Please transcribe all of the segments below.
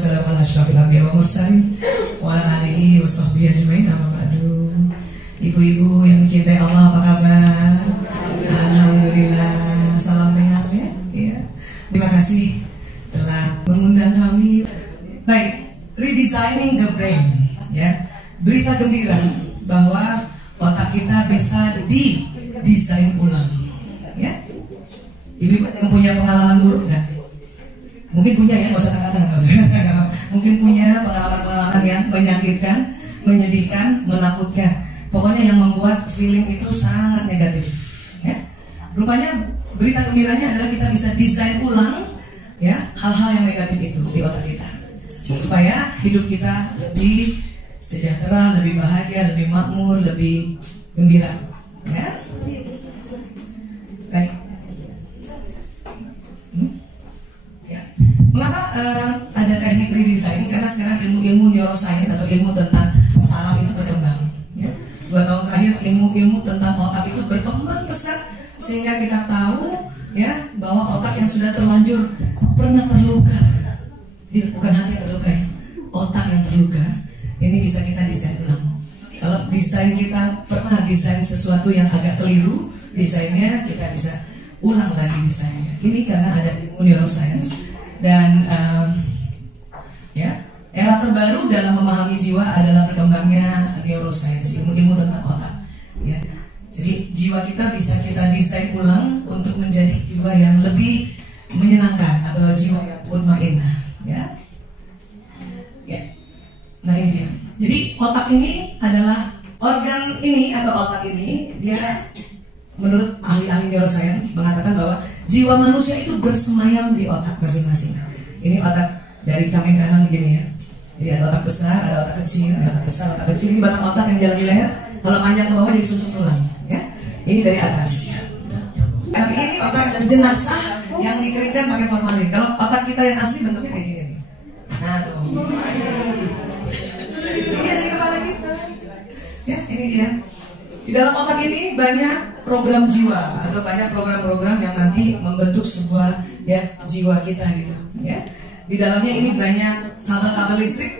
wassalamu ala asyrafil anbiya wa mursalin wa ala alihi wa sahbihi ajmain. Amma ba'du. Ibu-ibu yang dicintai Allah, apa kabar? Alhamdulillah. Salam sehat ya. Terima kasih telah mengundang kami. Baik, redesigning the brain ya. Berita gembira bahwa otak kita bisa didesain ulang ya. Ibu yang punya pengalaman buruk nggak? Mungkin punya ya, nggak usah kata-kata. Mungkin punya pengalaman-pengalaman yang menyakitkan, menyedihkan, menakutkan. Pokoknya yang membuat feeling itu sangat negatif ya. Rupanya berita gembiranya adalah kita bisa desain ulang ya hal-hal yang negatif itu di otak kita, supaya hidup kita lebih sejahtera, lebih bahagia, lebih makmur, lebih gembira ya. Baik. Ya. Mengapa ada teknik redesign? Karena sekarang ilmu-ilmu neuroscience atau ilmu tentang saraf itu berkembang ya. 2 tahun terakhir ilmu-ilmu tentang otak itu berkembang pesat, sehingga kita tahu ya bahwa otak yang sudah terlanjur pernah terluka, jadi bukan hati yang terluka ya, otak yang terluka, ini bisa kita desain ulang. Kalau desain kita pernah desain sesuatu yang agak keliru desainnya, kita bisa ulang lagi desainnya. Ini karena ada ilmu neuroscience dan ya era terbaru dalam memahami jiwa adalah berkembangnya neuroscience, ilmu-ilmu tentang otak ya. Jadi jiwa kita bisa kita desain ulang untuk menjadi jiwa yang lebih menyenangkan atau jiwa yang mutmainnah ya. Ya. Nah ini dia. Jadi otak ini adalah organ ini atau otak ini, dia menurut ahli-ahli neuroscience mengatakan bahwa jiwa manusia itu bersemayam di otak masing-masing. Ini otak dari samping kanan begini ya. Jadi ada otak besar, ada otak kecil, ada otak besar, otak kecil. Ini batang otak yang jalan di leher. Kalau panjang ke bawah jadi sumsum tulang ya. Ini dari atas. Tapi ini otak jenazah yang dikeringkan pakai formalin. Kalau otak kita yang asli bentuknya kayak gini nih. Nah tuh. Ini ada di kepala kita. Ya, ini dia. Di dalam otak ini banyak program jiwa atau banyak program-program yang nanti membentuk sebuah ya jiwa kita gitu. Ya. Di dalamnya ini banyak kabel-kabel listrik.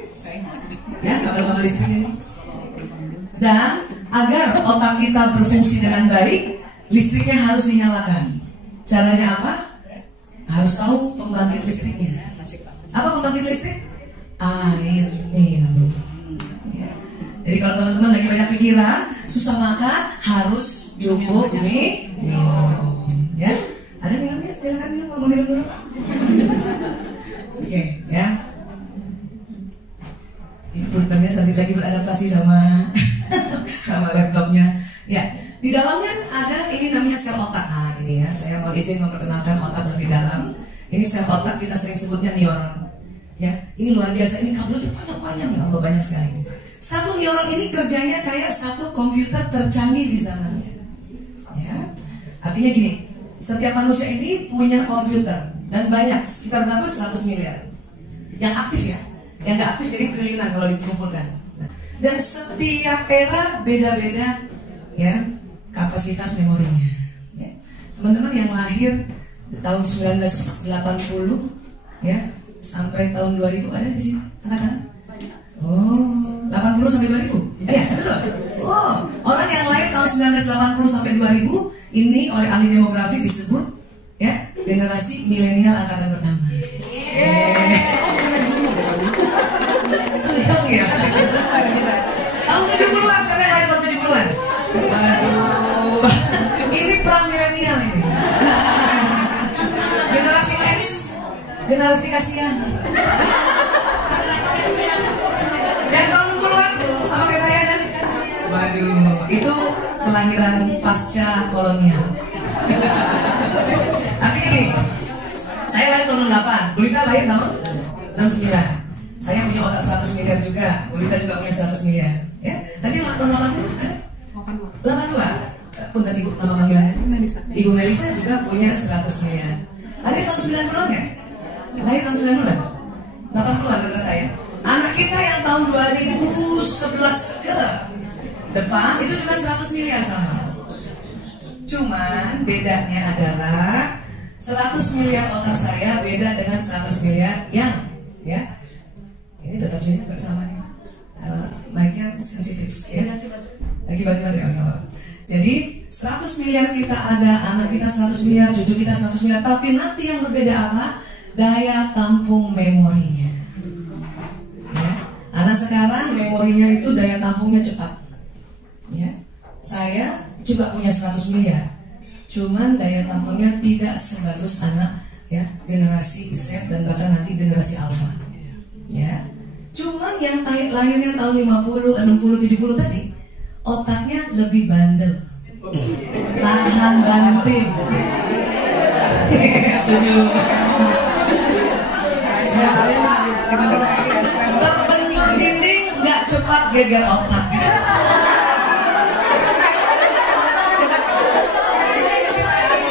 Ya, kabel-kabel listrik ini. Dan agar otak kita berfungsi dengan baik, listriknya harus dinyalakan. Caranya apa? Harus tahu pembangkit listriknya. Apa pembangkit listrik? Air minum ya. Jadi kalau teman-teman lagi banyak pikiran, susah makan, harus cukup minum ya. Ada minumnya? Silakan minum, mau minum dulu. Oke ya. Ini puntennya sambil lagi beradaptasi sama laptopnya. Ya, di dalamnya ada ini namanya sel otak. Nah, ini ya, saya mau izin memperkenalkan otak lebih dalam. Ini sel otak, kita sering sebutnya neuron. Ya, ini luar biasa. Ini kabelnya panjang-panjang, ya Allah, banyak sekali. Satu neuron ini kerjanya kayak satu komputer tercanggih di zamannya. Ya, artinya gini, setiap manusia ini punya komputer dan banyak, sekitar berapa? 100 miliar. Yang aktif ya, yang nggak aktif jadi triliunan kalau dikumpulkan. Dan setiap era beda-beda ya kapasitas memorinya ya. Teman-teman yang lahir di tahun 1980 ya sampai tahun 2000 ada di sini anak-anak? Oh, 80 sampai 2000? Ya, betul. Oh, orang yang lahir tahun 1980 sampai 2000 ini oleh ahli demografi disebut ya generasi milenial angkatan pertama. Senang ya. Tahun 70-an sampai lahir tahun 70-an. Waduh, ini perang milenial ini. Generasi X, generasi kasihan. Dan tahun 60-an sama kayak saya dan waduh, itu kelahiran pasca kolonial. Artinya gini, saya lahir tahun 68, Gulita lahir tahun 69. Saya punya otak 100 miliar juga, Gulita juga punya 100 miliar. Ya, tadi tahun 80 ada? 82. Punten ibu, nama panggilannya? Ibu Melisa juga punya 100 miliar. Ada yang tahun 90-an ya? Lahir tahun 90-an? 80-an ternyata ya. Anak kita yang tahun 2011 ke depan itu juga 100 miliar sama. Cuman bedanya adalah 100 miliar otak saya beda dengan 100 miliar yang ya Ini tetap sini nggak sama nih. Mic-nya sensitif ya. Lagi baterai apa. Jadi 100 miliar kita ada, anak kita 100 miliar, cucu kita 100 miliar. Tapi nanti yang berbeda apa? Daya tampung memorinya. Ya. Anak sekarang memorinya itu daya tampungnya cepat. Ya. Saya juga punya 100 miliar. Cuman daya tampungnya tidak sebagus anak ya generasi Z dan bahkan nanti generasi Alpha. Ya. Cuman yang lahirnya tahun 50, 60, 70 tadi otaknya lebih bandel, tahan banting. Setuju. Ya. Terbentur dinding nggak cepat geger otak.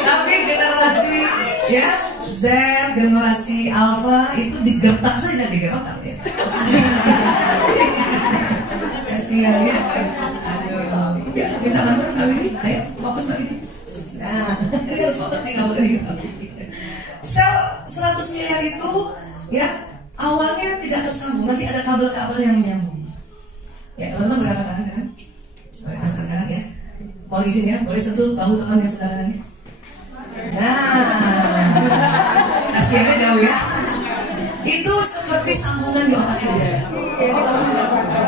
Tapi generasi ya Z, generasi Alpha itu digertak saja geger otak ya. Kasihan ya. Ya, minta bantuan Kak Willy, ayo fokus Kak Willy. Nah, ini harus fokus nih, nggak boleh gitu. Sel 100 miliar itu ya awalnya tidak tersambung, nanti ada kabel-kabel yang menyambung. Ya teman-teman boleh angkat tangan kan? Boleh angkat tangan ya. Mau izin ya, boleh sentuh bahu teman yang sebelah kanannya. Nah, kasihannya jauh ya. Itu seperti sambungan di otak dia.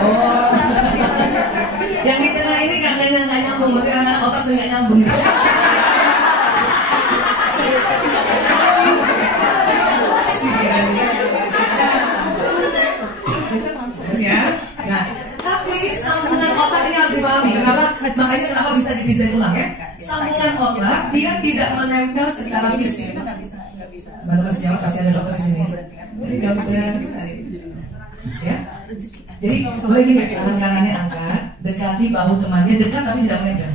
Oh. Yang di tengah ini katanya nggak nyambung, mungkin anak otak sering nggak nyambung. Ya. Nah, tapi sambungan otak ini harus dipahami. Makanya kenapa bisa didesain ulang ya? Sambungan otak dia tidak menempel secara fisik. Teman-teman siapa kasih ada dokter di sini. Jadi dokter, ya. Jadi boleh gini, tangan kanannya angkat, dekati bahu temannya, dekat tapi tidak menempel,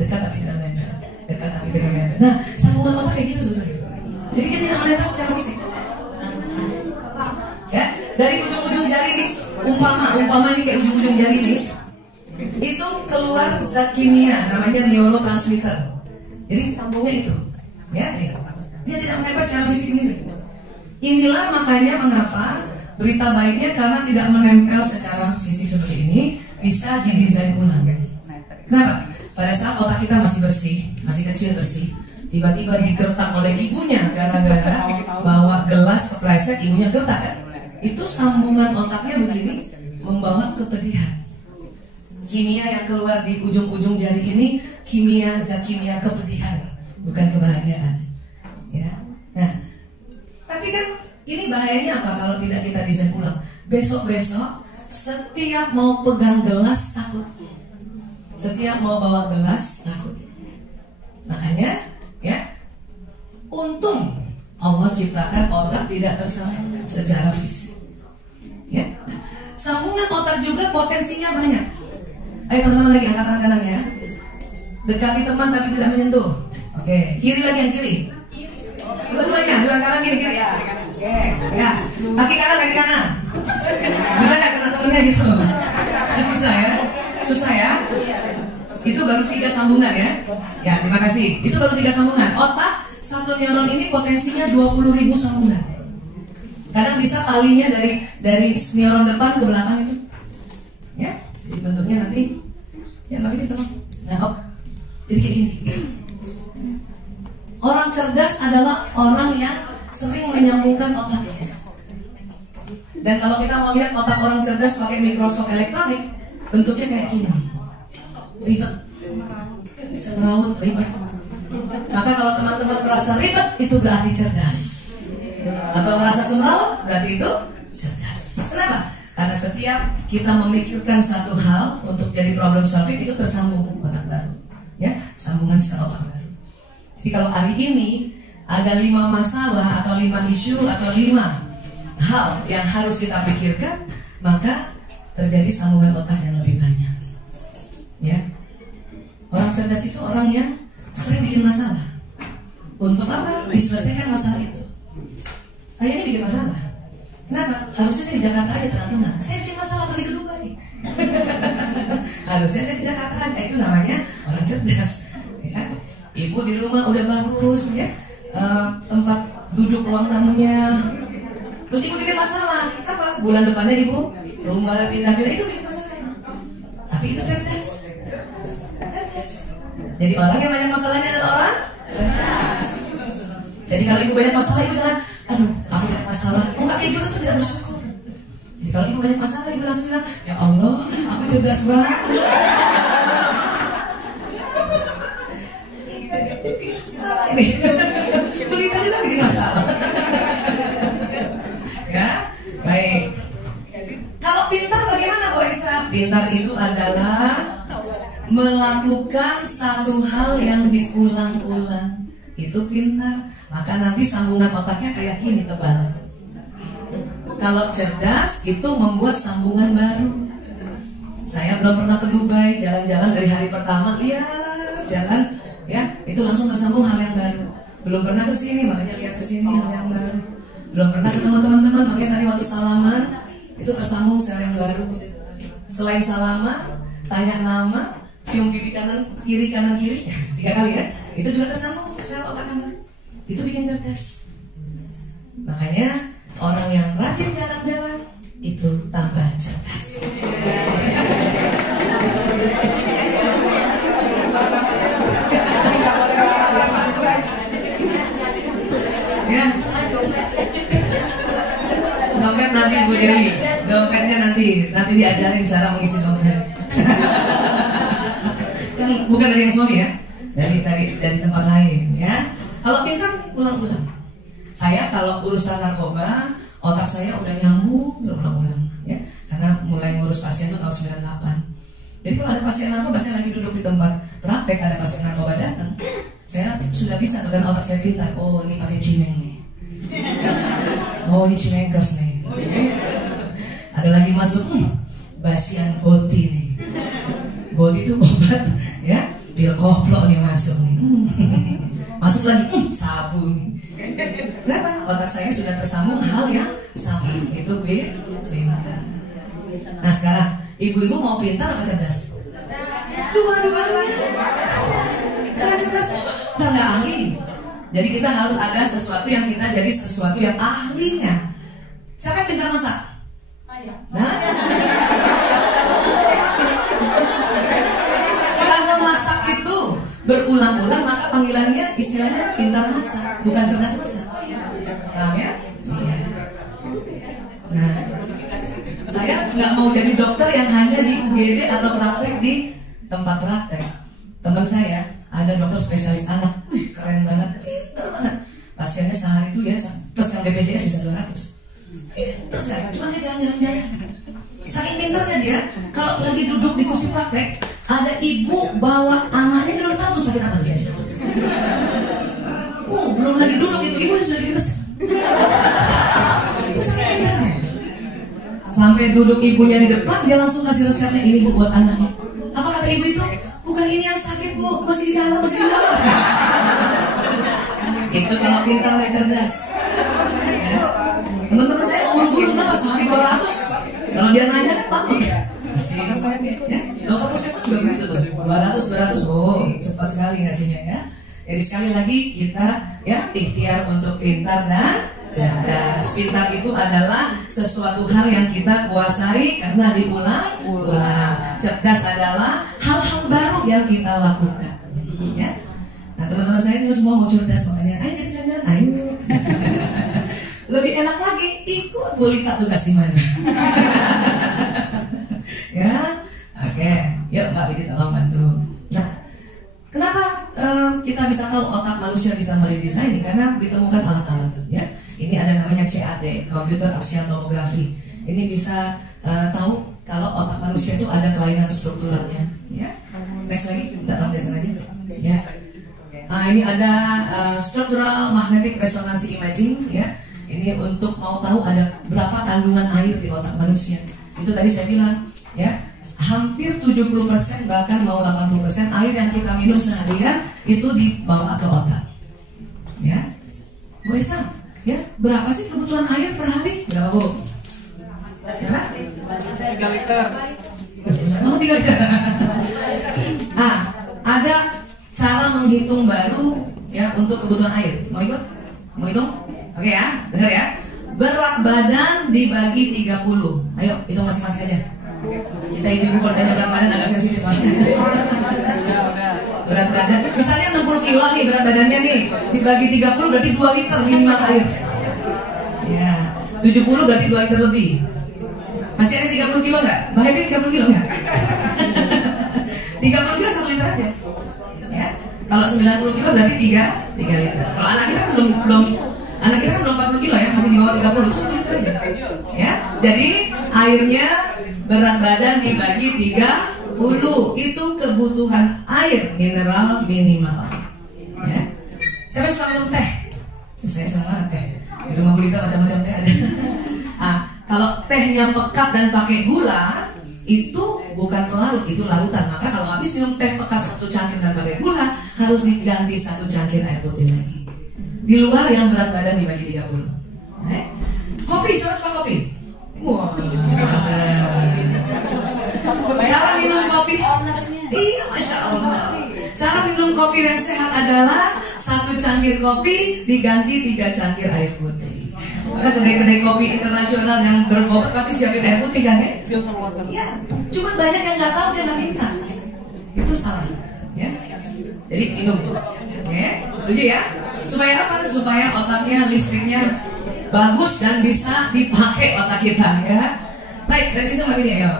dekat tapi tidak menempel, dekat tapi tidak menempel. Nah, sambungan otak kayak gitu sebenarnya. Jadi kita tidak menempel secara fisik. Ya, dari ujung-ujung jari ini, umpama ini kayak ujung-ujung jari ini, itu keluar zat kimia namanya neurotransmitter. Jadi sambungnya itu, ya, dia tidak menempel secara fisik ini. Inilah makanya mengapa berita baiknya karena tidak menempel secara fisik seperti ini bisa didesain ulang. Kenapa? Pada saat otak kita masih bersih, masih kecil bersih, tiba-tiba digertak oleh ibunya gara-gara bawa gelas kepleset, ibunya gertak kan? Itu sambungan otaknya begini membawa kepedihan. Kimia yang keluar di ujung-ujung jari ini kimia zat kimia kepedihan, bukan kebahagiaan. Ya. Nah, tapi kan ini bahayanya apa kalau tidak kita desain ulang? Besok-besok setiap mau pegang gelas takut, setiap mau bawa gelas takut. Makanya ya, untung Allah ciptakan otak tidak tersambung secara fisik. Ya, nah, sambungan otak juga potensinya banyak. Ayo teman-teman lagi angkat tangan kanannya. Dekati teman tapi tidak menyentuh. Oke, kiri lagi yang kiri. Dua-duanya, dua kanan kiri. Oke, ya. Kaki kanan. Bisa nggak kena temennya gitu? Nggak bisa ya? Susah ya? Itu baru 3 sambungan ya? Ya, terima kasih. Itu baru 3 sambungan. Otak satu neuron ini potensinya 20.000 sambungan. Kadang bisa talinya dari neuron depan ke belakang itu. Ya, jadi bentuknya nanti. Ya, tapi teman. Nah, jadi kayak gini. Orang cerdas adalah orang yang sering menyambungkan otaknya. Dan kalau kita mau lihat otak orang cerdas pakai mikroskop elektronik, bentuknya kayak gini. Ribet, semrawut, ribet. Maka kalau teman-teman merasa ribet, itu berarti cerdas. Atau merasa semrawut, berarti itu cerdas. Kenapa? Karena setiap kita memikirkan satu hal untuk jadi problem solving, itu tersambung otak baru. Ya, sambungan secara otak baru. Jadi kalau hari ini ada 5 masalah atau 5 isu atau 5 hal yang harus kita pikirkan, maka terjadi sambungan otak yang lebih banyak. Ya, orang cerdas itu orang yang sering bikin masalah. Untuk apa? Diselesaikan masalah itu. Saya ini bikin masalah. Kenapa? Harusnya saya di Jakarta aja tenang-tenang. Saya bikin masalah pergi ke Dubai. Harusnya saya di Jakarta aja. Itu namanya orang cerdas. Ya. Ibu di rumah udah bagus, ya. Tempat duduk ruang tamunya Terus ibu bikin masalah, apa? Bulan depannya ibu rumah pindah-pindah, itu bikin masalah. Tapi itu cerdas. Cerdas. Jadi orang yang banyak masalahnya adalah orang cerdas. Jadi kalau ibu banyak masalah, ibu jangan, aduh, aku banyak masalah. Oh, kayak gitu tuh tidak bersyukur. Jadi kalau ibu banyak masalah, ibu langsung bilang, ya Allah, aku cerdas banget. Ini berita juga bikin masalah. Ya, baik. Kalau pintar bagaimana, Bu Esa? Pintar itu adalah melakukan satu hal yang diulang-ulang. Itu pintar. Maka nanti sambungan otaknya kayak gini tebal. Kalau cerdas itu membuat sambungan baru. Saya belum pernah ke Dubai, jalan-jalan dari hari pertama, lihat jalan, ya itu langsung tersambung hal yang baru. Belum pernah ke sini, makanya lihat ke sini hal yang baru. Belum pernah ketemu teman-teman, makanya tadi waktu salaman itu tersambung hal yang baru. Selain salaman, tanya nama, cium pipi kanan kiri 3 kali ya, itu juga tersambung secara otak kamu. Itu bikin cerdas. Makanya orang yang rajin jalan-jalan itu tambah cerdas. Ya. Dompet nanti Bu Dewi, dompetnya nanti diajarin cara mengisi dompet. Bukan dari yang suami ya, dari tempat lain ya. Kalau pintar ulang-ulang. Saya kalau urusan narkoba, otak saya udah nyambung terulang-ulang ya. Karena mulai ngurus pasien tuh tahun 98. Jadi kalau ada pasien narkoba, saya lagi duduk di tempat praktek, ada pasien narkoba datang, saya sudah bisa tuh, dan otak saya pintar. Oh, ini pakai cimeng nih. Oh, ini cimengkers nih. Ada lagi masuk, basian goti nih. Goti itu obat ya, pil koplo nih masuk nih. Masuk lagi, sabu nih. Kenapa? Otak saya sudah tersambung hal yang sama. Itu pintar. Nah sekarang, ibu-ibu mau pintar apa cerdas? Dua-duanya. Karena cerdas, nggak ahli. Jadi kita harus ada sesuatu yang kita jadi sesuatu yang ahlinya. Siapa yang pintar masak? Nah, karena masak itu berulang-ulang, maka panggilannya istilahnya pintar masak, bukan cerdas masak. Paham ya? Iya. Nah, saya nggak mau jadi dokter yang hanya di UGD atau praktek di tempat praktek. Teman saya ada dokter spesialis anak, keren banget, pintar banget. Pasiennya sehari itu ya plus yang BPJS bisa 200. Pintar saya, cuma dia jalan-jalan. Saking pintarnya dia, kalau lagi duduk di kursi praktek, ada ibu bawa anaknya, dia udah tahu tuh sakit apa tuh biasa. Belum lagi duduk itu ibu sudah bikin resep. Itu saking pintarnya. Sampai duduk ibunya di depan, dia langsung kasih resepnya, ini bu buat anaknya. Apa kata ibu itu? Bukan ini yang sakit bu, masih di dalam, masih di dalam. Itu kalau pintar dan cerdas. Ya. Teman-teman saya mau buru-buru kenapa sehari 200? Kalau dia nanya kan takut. Ya. Dokter puskesmas juga begitu tuh, 200, oh cepat sekali ngasihnya ya. Jadi sekali lagi kita ya ikhtiar untuk pintar dan cerdas. Pintar itu adalah sesuatu hal yang kita kuasai karena diulang-ulang. Cerdas adalah hal-hal baru yang kita lakukan. Ya. Nah teman-teman saya itu semua mau cerdas, makanya ayo kita jalan-jalan, ayo. Lebih enak lagi ikut Bulita tugas di mana. Ya, oke. Yuk Mbak Widi tolong bantu. Nah, kenapa kita bisa tahu otak manusia bisa meredesain? Karena ditemukan alat-alat ya. Ini ada namanya CAT, Computer Axial Tomography. Ini bisa tahu kalau otak manusia itu ada kelainan strukturalnya. Ya. Next lagi, datang desa aja. Ya. Nah, ini ada Structural Magnetic Resonance Imaging. Ya. Ini untuk mau tahu ada berapa kandungan air di otak manusia. Itu tadi saya bilang, ya. Hampir 70% bahkan mau 80% air yang kita minum seharian itu dibawa ke otak. Ya. Bu Esa, ya, berapa sih kebutuhan air per hari? Berapa, Bu? Berapa? 3 liter. Oh, 3 liter. Ah, ada cara menghitung baru ya untuk kebutuhan air. Mau ikut? Mau hitung? Oke ya, dengar ya. berat badan dibagi 30. Ayo, hitung masing-masing aja. Kita ibu-ibu kalau tanya berat badan agak sensitif. Berat badan, misalnya 60 kilo nih berat badannya nih, dibagi 30 berarti 2 liter minimal air. Ya, 70 berarti 2 liter lebih. Masih ada 30 kilo nggak? Mbak Happy 30 kilo nggak? 30 kilo 1 liter aja. Ya, kalau 90 kilo berarti 3 liter. Kalau anak kita kan belum anak kita kan belum 40 kilo ya, masih di bawah 30, itu 1 liter aja. Ya, jadi airnya berat badan dibagi 30, itu kebutuhan air mineral minimal. Ya. Siapa yang suka minum teh? Saya senang banget teh. Di rumah Bu Lita macam-macam teh ada. Kalau tehnya pekat dan pakai gula, itu bukan pelarut, itu larutan. Maka kalau habis minum teh pekat 1 cangkir dan pakai gula, harus diganti 1 cangkir air putih lagi. Di luar yang berat badan dibagi 30. Kopi, siapa suka kopi? Wah, cara minum kopi, iya, Masya Allah. Cara minum kopi yang sehat adalah 1 cangkir kopi diganti 3 cangkir air putih. Maka kedai-kedai kopi internasional yang berbobot pasti siapin air putih kan ya? Ya, cuma banyak yang nggak tahu, dia nggak minta. Itu salah, ya. Jadi minum, ya, setuju ya? Supaya apa? Supaya otaknya, listriknya bagus dan bisa dipakai otak kita, ya. Baik, dari situ Mbak Bini, ya.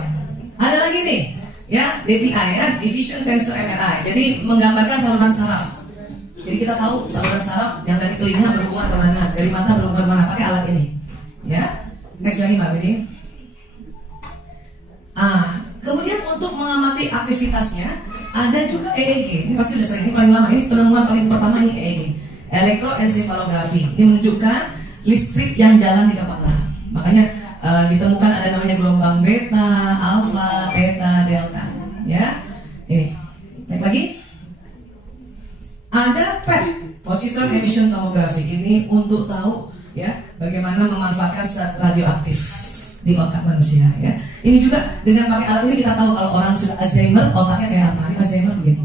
Ada lagi nih, ya, DTI ya, Diffusion Tensor MRI. Jadi menggambarkan saluran saraf. Jadi kita tahu saluran saraf yang dari telinga berhubungan kemana, dari mata berhubungan kemana, pakai alat ini. Ya, next lagi Mbak Bini. Kemudian untuk mengamati aktivitasnya ada juga EEG. Ini pasti udah sering, ini paling lama, ini penemuan paling pertama ini EEG, elektroencephalografi. Ini menunjukkan listrik yang jalan di kepala. Makanya ditemukan ada namanya gelombang beta, alfa, theta, delta. Ya, ini. Naik lagi. Ada PET, positron emission tomography. Ini untuk tahu ya bagaimana memanfaatkan zat radioaktif di otak manusia. Ya, ini juga dengan pakai alat ini kita tahu kalau orang sudah Alzheimer otaknya kayak apa. Ini Alzheimer begini.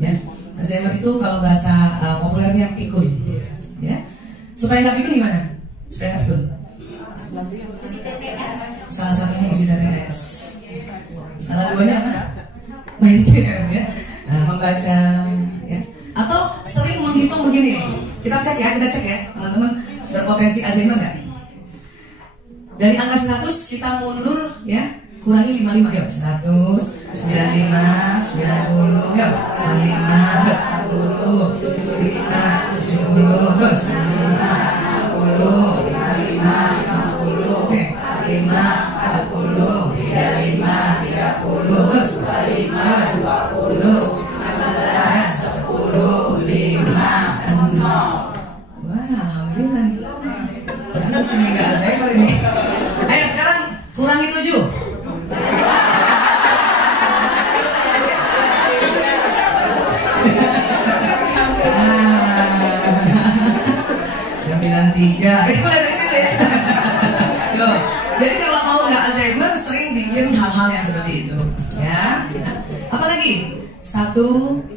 Ya, Alzheimer itu kalau bahasa populernya pikun. Ya, supaya nggak pikun gimana? Supaya nggak pikun. Salah satunya isi TTS. Salah duanya apa? Main game ya. Membaca ya. Atau sering menghitung begini. Kita cek ya teman-teman, berpotensi Alzheimer nggak? Dari angka 100 kita mundur ya, kurangi 55 yuk. 100, 95, 90 yuk. 55, 40, 55, 70, terus 55, 60, 55, 50, oke. 5, 40, 35, 30, terus 25, 20, terus 15, 10, 5, 0. Wah, alhamdulillah nih. Karena sini nggak Alzheimer ini. Ayo sekarang kurangi 7. Tiga, itu mulai dari situ ya. Loh, jadi kalau mau nggak Alzheimer sering bikin hal-hal yang seperti itu, ya. Nah, apalagi 1,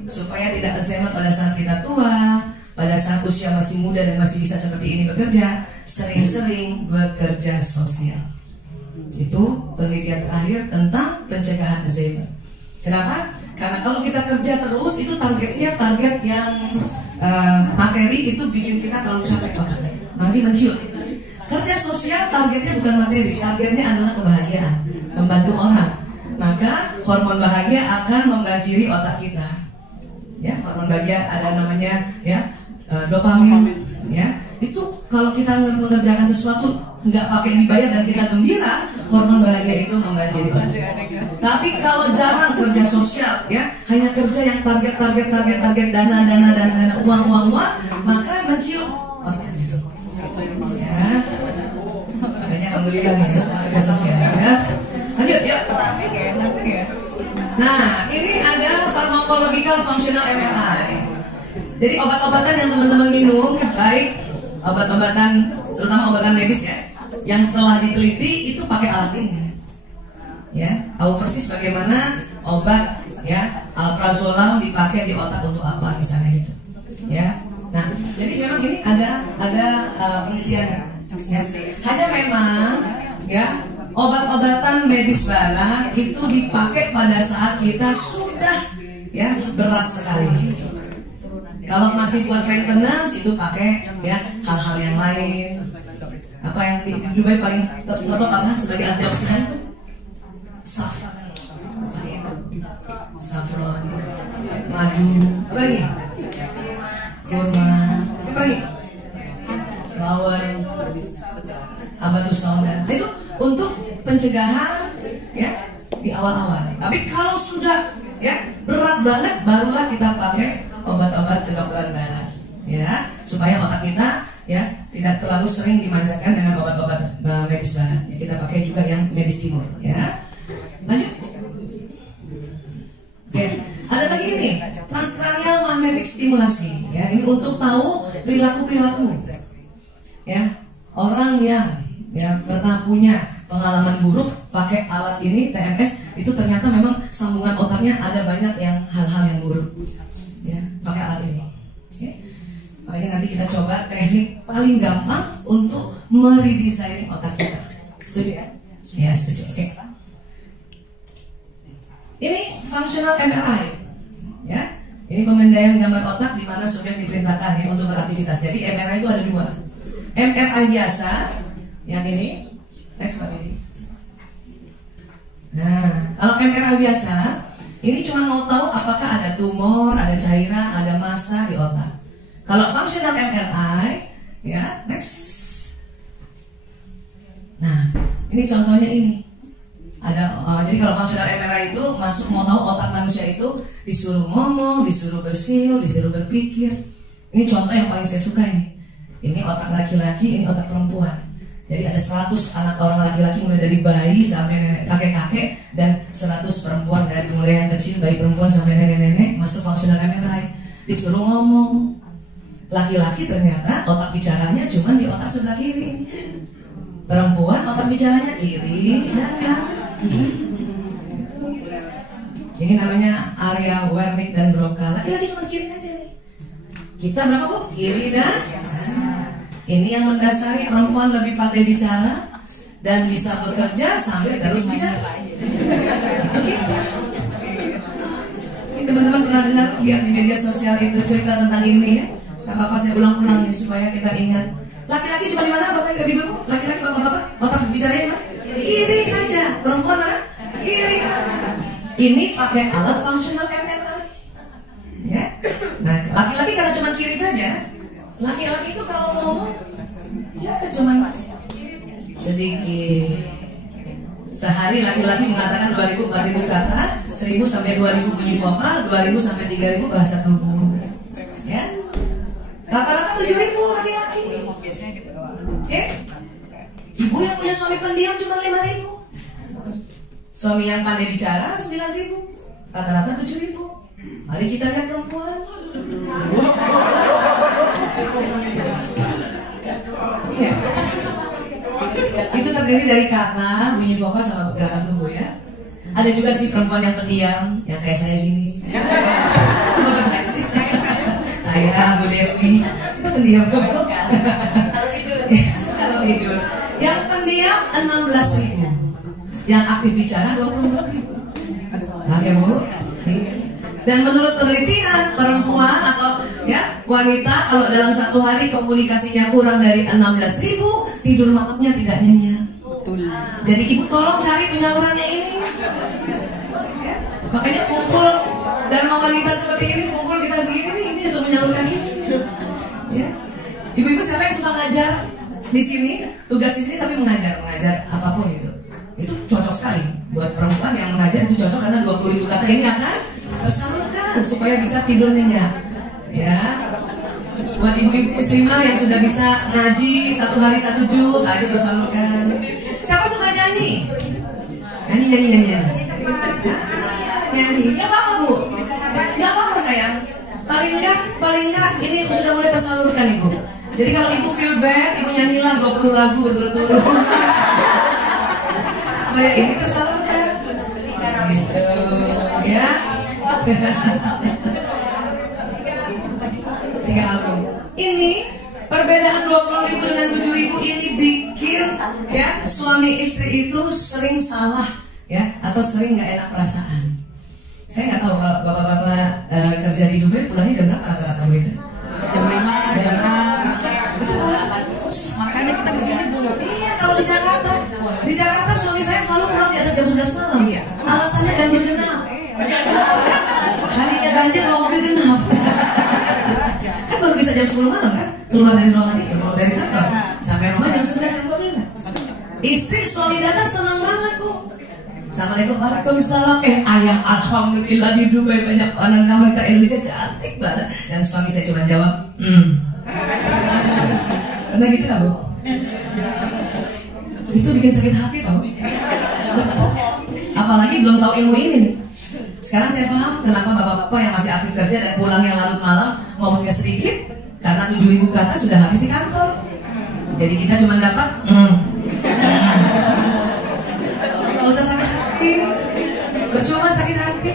supaya tidak Alzheimer pada saat kita tua, pada saat usia masih muda dan masih bisa seperti ini bekerja, sering-sering bekerja sosial. Itu penelitian terakhir tentang pencegahan Alzheimer. Kenapa? Karena kalau kita kerja terus itu targetnya target yang materi, itu bikin kita terlalu capek otaknya. Nanti menciut. Kerja sosial targetnya bukan materi, targetnya adalah kebahagiaan, membantu orang. Maka hormon bahagia akan membanjiri otak kita. Ya, hormon bahagia ada namanya ya dopamin. Ya, itu kalau kita mengerjakan sesuatu nggak pakai dibayar dan kita gembira, hormon bahagia itu membanjiri otak. Tapi kalau jarang kerja sosial, ya hanya kerja yang target dana, uang, maka mencium otaknya. Ya, makanya alhamdulillah nih kerja sosial. Ya, lanjut ya. Nah, ini ada pharmacological functional MRI. Jadi obat-obatan yang teman-teman minum, baik obat-obatan, terutama obatan medis ya, yang telah diteliti itu pakai alat ini. Ya, tahu persis bagaimana obat ya alprazolam dipakai di otak untuk apa misalnya gitu. Ya, nah jadi memang ini ada penelitian. Ya. Hanya memang ya obat-obatan medis barat itu dipakai pada saat kita sudah ya berat sekali. Kalau masih buat maintenance itu pakai ya hal-hal yang lain. Apa yang di Dubai paling top apa sebagai antioksidan? Saffron, saffron, madu, apa lagi? Kurma, apa lagi? Flower, habatus sauda. Itu untuk pencegahan ya di awal-awal. Tapi kalau sudah ya berat banget, barulah kita pakai obat-obat kedokteran barat, ya supaya otak kita ya tidak terlalu sering dimanjakan dengan obat-obat medis barat. Ya, kita pakai juga yang medis timur, ya. Lanjut. Oke, ada lagi ini transcranial magnetic stimulasi. Ya, ini untuk tahu perilaku. Ya, orang yang ya pernah punya pengalaman buruk pakai alat ini TMS itu ternyata memang sambungan otaknya ada banyak yang hal-hal yang buruk. Ya, pakai alat ini. Oke. Makanya nanti kita coba teknik paling gampang untuk meredesigning otak kita. Setuju ya? Ya, setuju. Oke. Ini functional MRI. Ya. Ini pemindaian gambar otak di mana subjek diperintahkan ya untuk beraktivitas. Jadi MRI itu ada dua. MRI biasa, yang ini. Next Pak Bidi. Nah, kalau MRI biasa, ini cuma mau tahu apakah ada tumor, ada cairan, ada massa di otak. Kalau functional MRI, ya, next. Nah, ini contohnya ini. Ada, jadi kalau functional MRI itu masuk mau tahu otak manusia itu disuruh ngomong, disuruh bersiul, disuruh berpikir. Ini contoh yang paling saya suka ini. Ini otak laki-laki, ini otak perempuan. Jadi ada 100 anak orang laki-laki mulai dari bayi sampai nenek kakek-kakek dan 100 perempuan dari mulai yang kecil bayi perempuan sampai nenek-nenek masuk functional MRI. Disuruh ngomong. Laki-laki ternyata otak bicaranya cuma di otak sebelah kiri. Perempuan otak bicaranya kiri dan kanan. Ini namanya area Wernicke dan Broca. Laki-laki cuma kiri aja nih. Kita berapa Bu? Kiri dan kanan. Ini yang mendasari perempuan lebih pandai bicara dan bisa bekerja sambil terus bicara. Itu kita. Ini teman-teman pernah dengar lihat di media sosial itu cerita tentang ini ya? Gak apa-apa saya ulang-ulang nih supaya kita ingat. Laki-laki cuma di mana Bapak Ibu Ibu? Laki-laki Bapak-bapak otak bicaranya di mana? Kiri saja. Perempuan mana? Kiri kanan. Ini pakai alat functional MRI. Ya. Nah, laki-laki karena cuma kiri saja. Laki-laki itu kalau ngomong ya cuma sedikit. Sehari laki-laki mengatakan 2000-4000 kata, 1000 sampai 2000 bunyi vokal, 2000 sampai 3000 bahasa tubuh. Ya. Rata-rata 7000 laki-laki. Ibu yang punya suami pendiam cuma 5000. Suami yang pandai bicara 9000. Rata-rata 7000. Mari kita lihat perempuan. Ya. Itu terdiri dari kata, bunyi vokal sama gerakan tubuh ya. Ada juga sih perempuan yang pendiam, yang kayak saya gini. Itu bukan saya sih. Saya Bu Dewi pendiam kok. Kalau tidur. Yang pendiam 16.000. Yang aktif bicara 20.000. Nah ya Bu. Dan menurut penelitian perempuan atau ya wanita kalau dalam satu hari komunikasinya kurang dari 16.000 tidur malamnya tidak nyenyak. Jadi ibu tolong cari penyalurannya ini. Ya, makanya kumpul dan mau wanita seperti ini kumpul kita begini nih ini untuk menyalurkan ini. Ya. Ibu-ibu siapa yang suka ngajar di sini tugas di sini tapi mengajar apapun itu cocok sekali buat perempuan yang mengajar itu cocok karena 20.000 kata ini akan tersalurkan supaya bisa tidur nyenyak. Ya, buat ibu-ibu muslimah yang sudah bisa ngaji 1 hari 1 juz, itu tersalurkan. Siapa suka nyanyi? Nyanyi. Nyanyi, nggak apa-apa Bu, nggak apa-apa sayang. Paling enggak ini sudah mulai tersalurkan Ibu. Jadi kalau Ibu feel bad, Ibu nyanyilah 20 lagu berturut-turut. Supaya ini tersalurkan. Gitu, ya. 3 album. Ini perbedaan Perbedaan 20.000 dengan 7.000 ini bikin ya suami istri itu sering salah ya, atau sering nggak enak perasaan. Saya nggak tahu kalau bapak-bapak kerja di Dubai pulangnya jam berapa rata-rata begitu? Jam 5, jam 6. Itu bagus. Makanya kita kesini dulu. Iya, kalau di Jakarta suami saya selalu pulang di atas jam 11 malam. Alasannya ganjil genap. Harinya ganjil mau mobil genap. Kan baru bisa jam 10 malam kan? Keluar dari ruangan itu, keluar dari kantor. Sampai rumah jam 11 jam 12. Istri suami datang senang banget Bu. Assalamualaikum warahmatullahi wabarakatuh. Ayah alhamdulillah di Dubai banyak wanita Indonesia cantik banget. Dan suami saya cuma jawab, Karena gitu nggak Bu? Itu bikin sakit hati tau. Apalagi belum tahu ilmu ini nih. Sekarang saya paham kenapa bapak-bapak yang masih aktif kerja dan pulangnya larut malam ngomongnya sedikit, karena 7.000 kata sudah habis di kantor. Jadi kita cuma dapat nggak usah sakit hati, percuma sakit hati.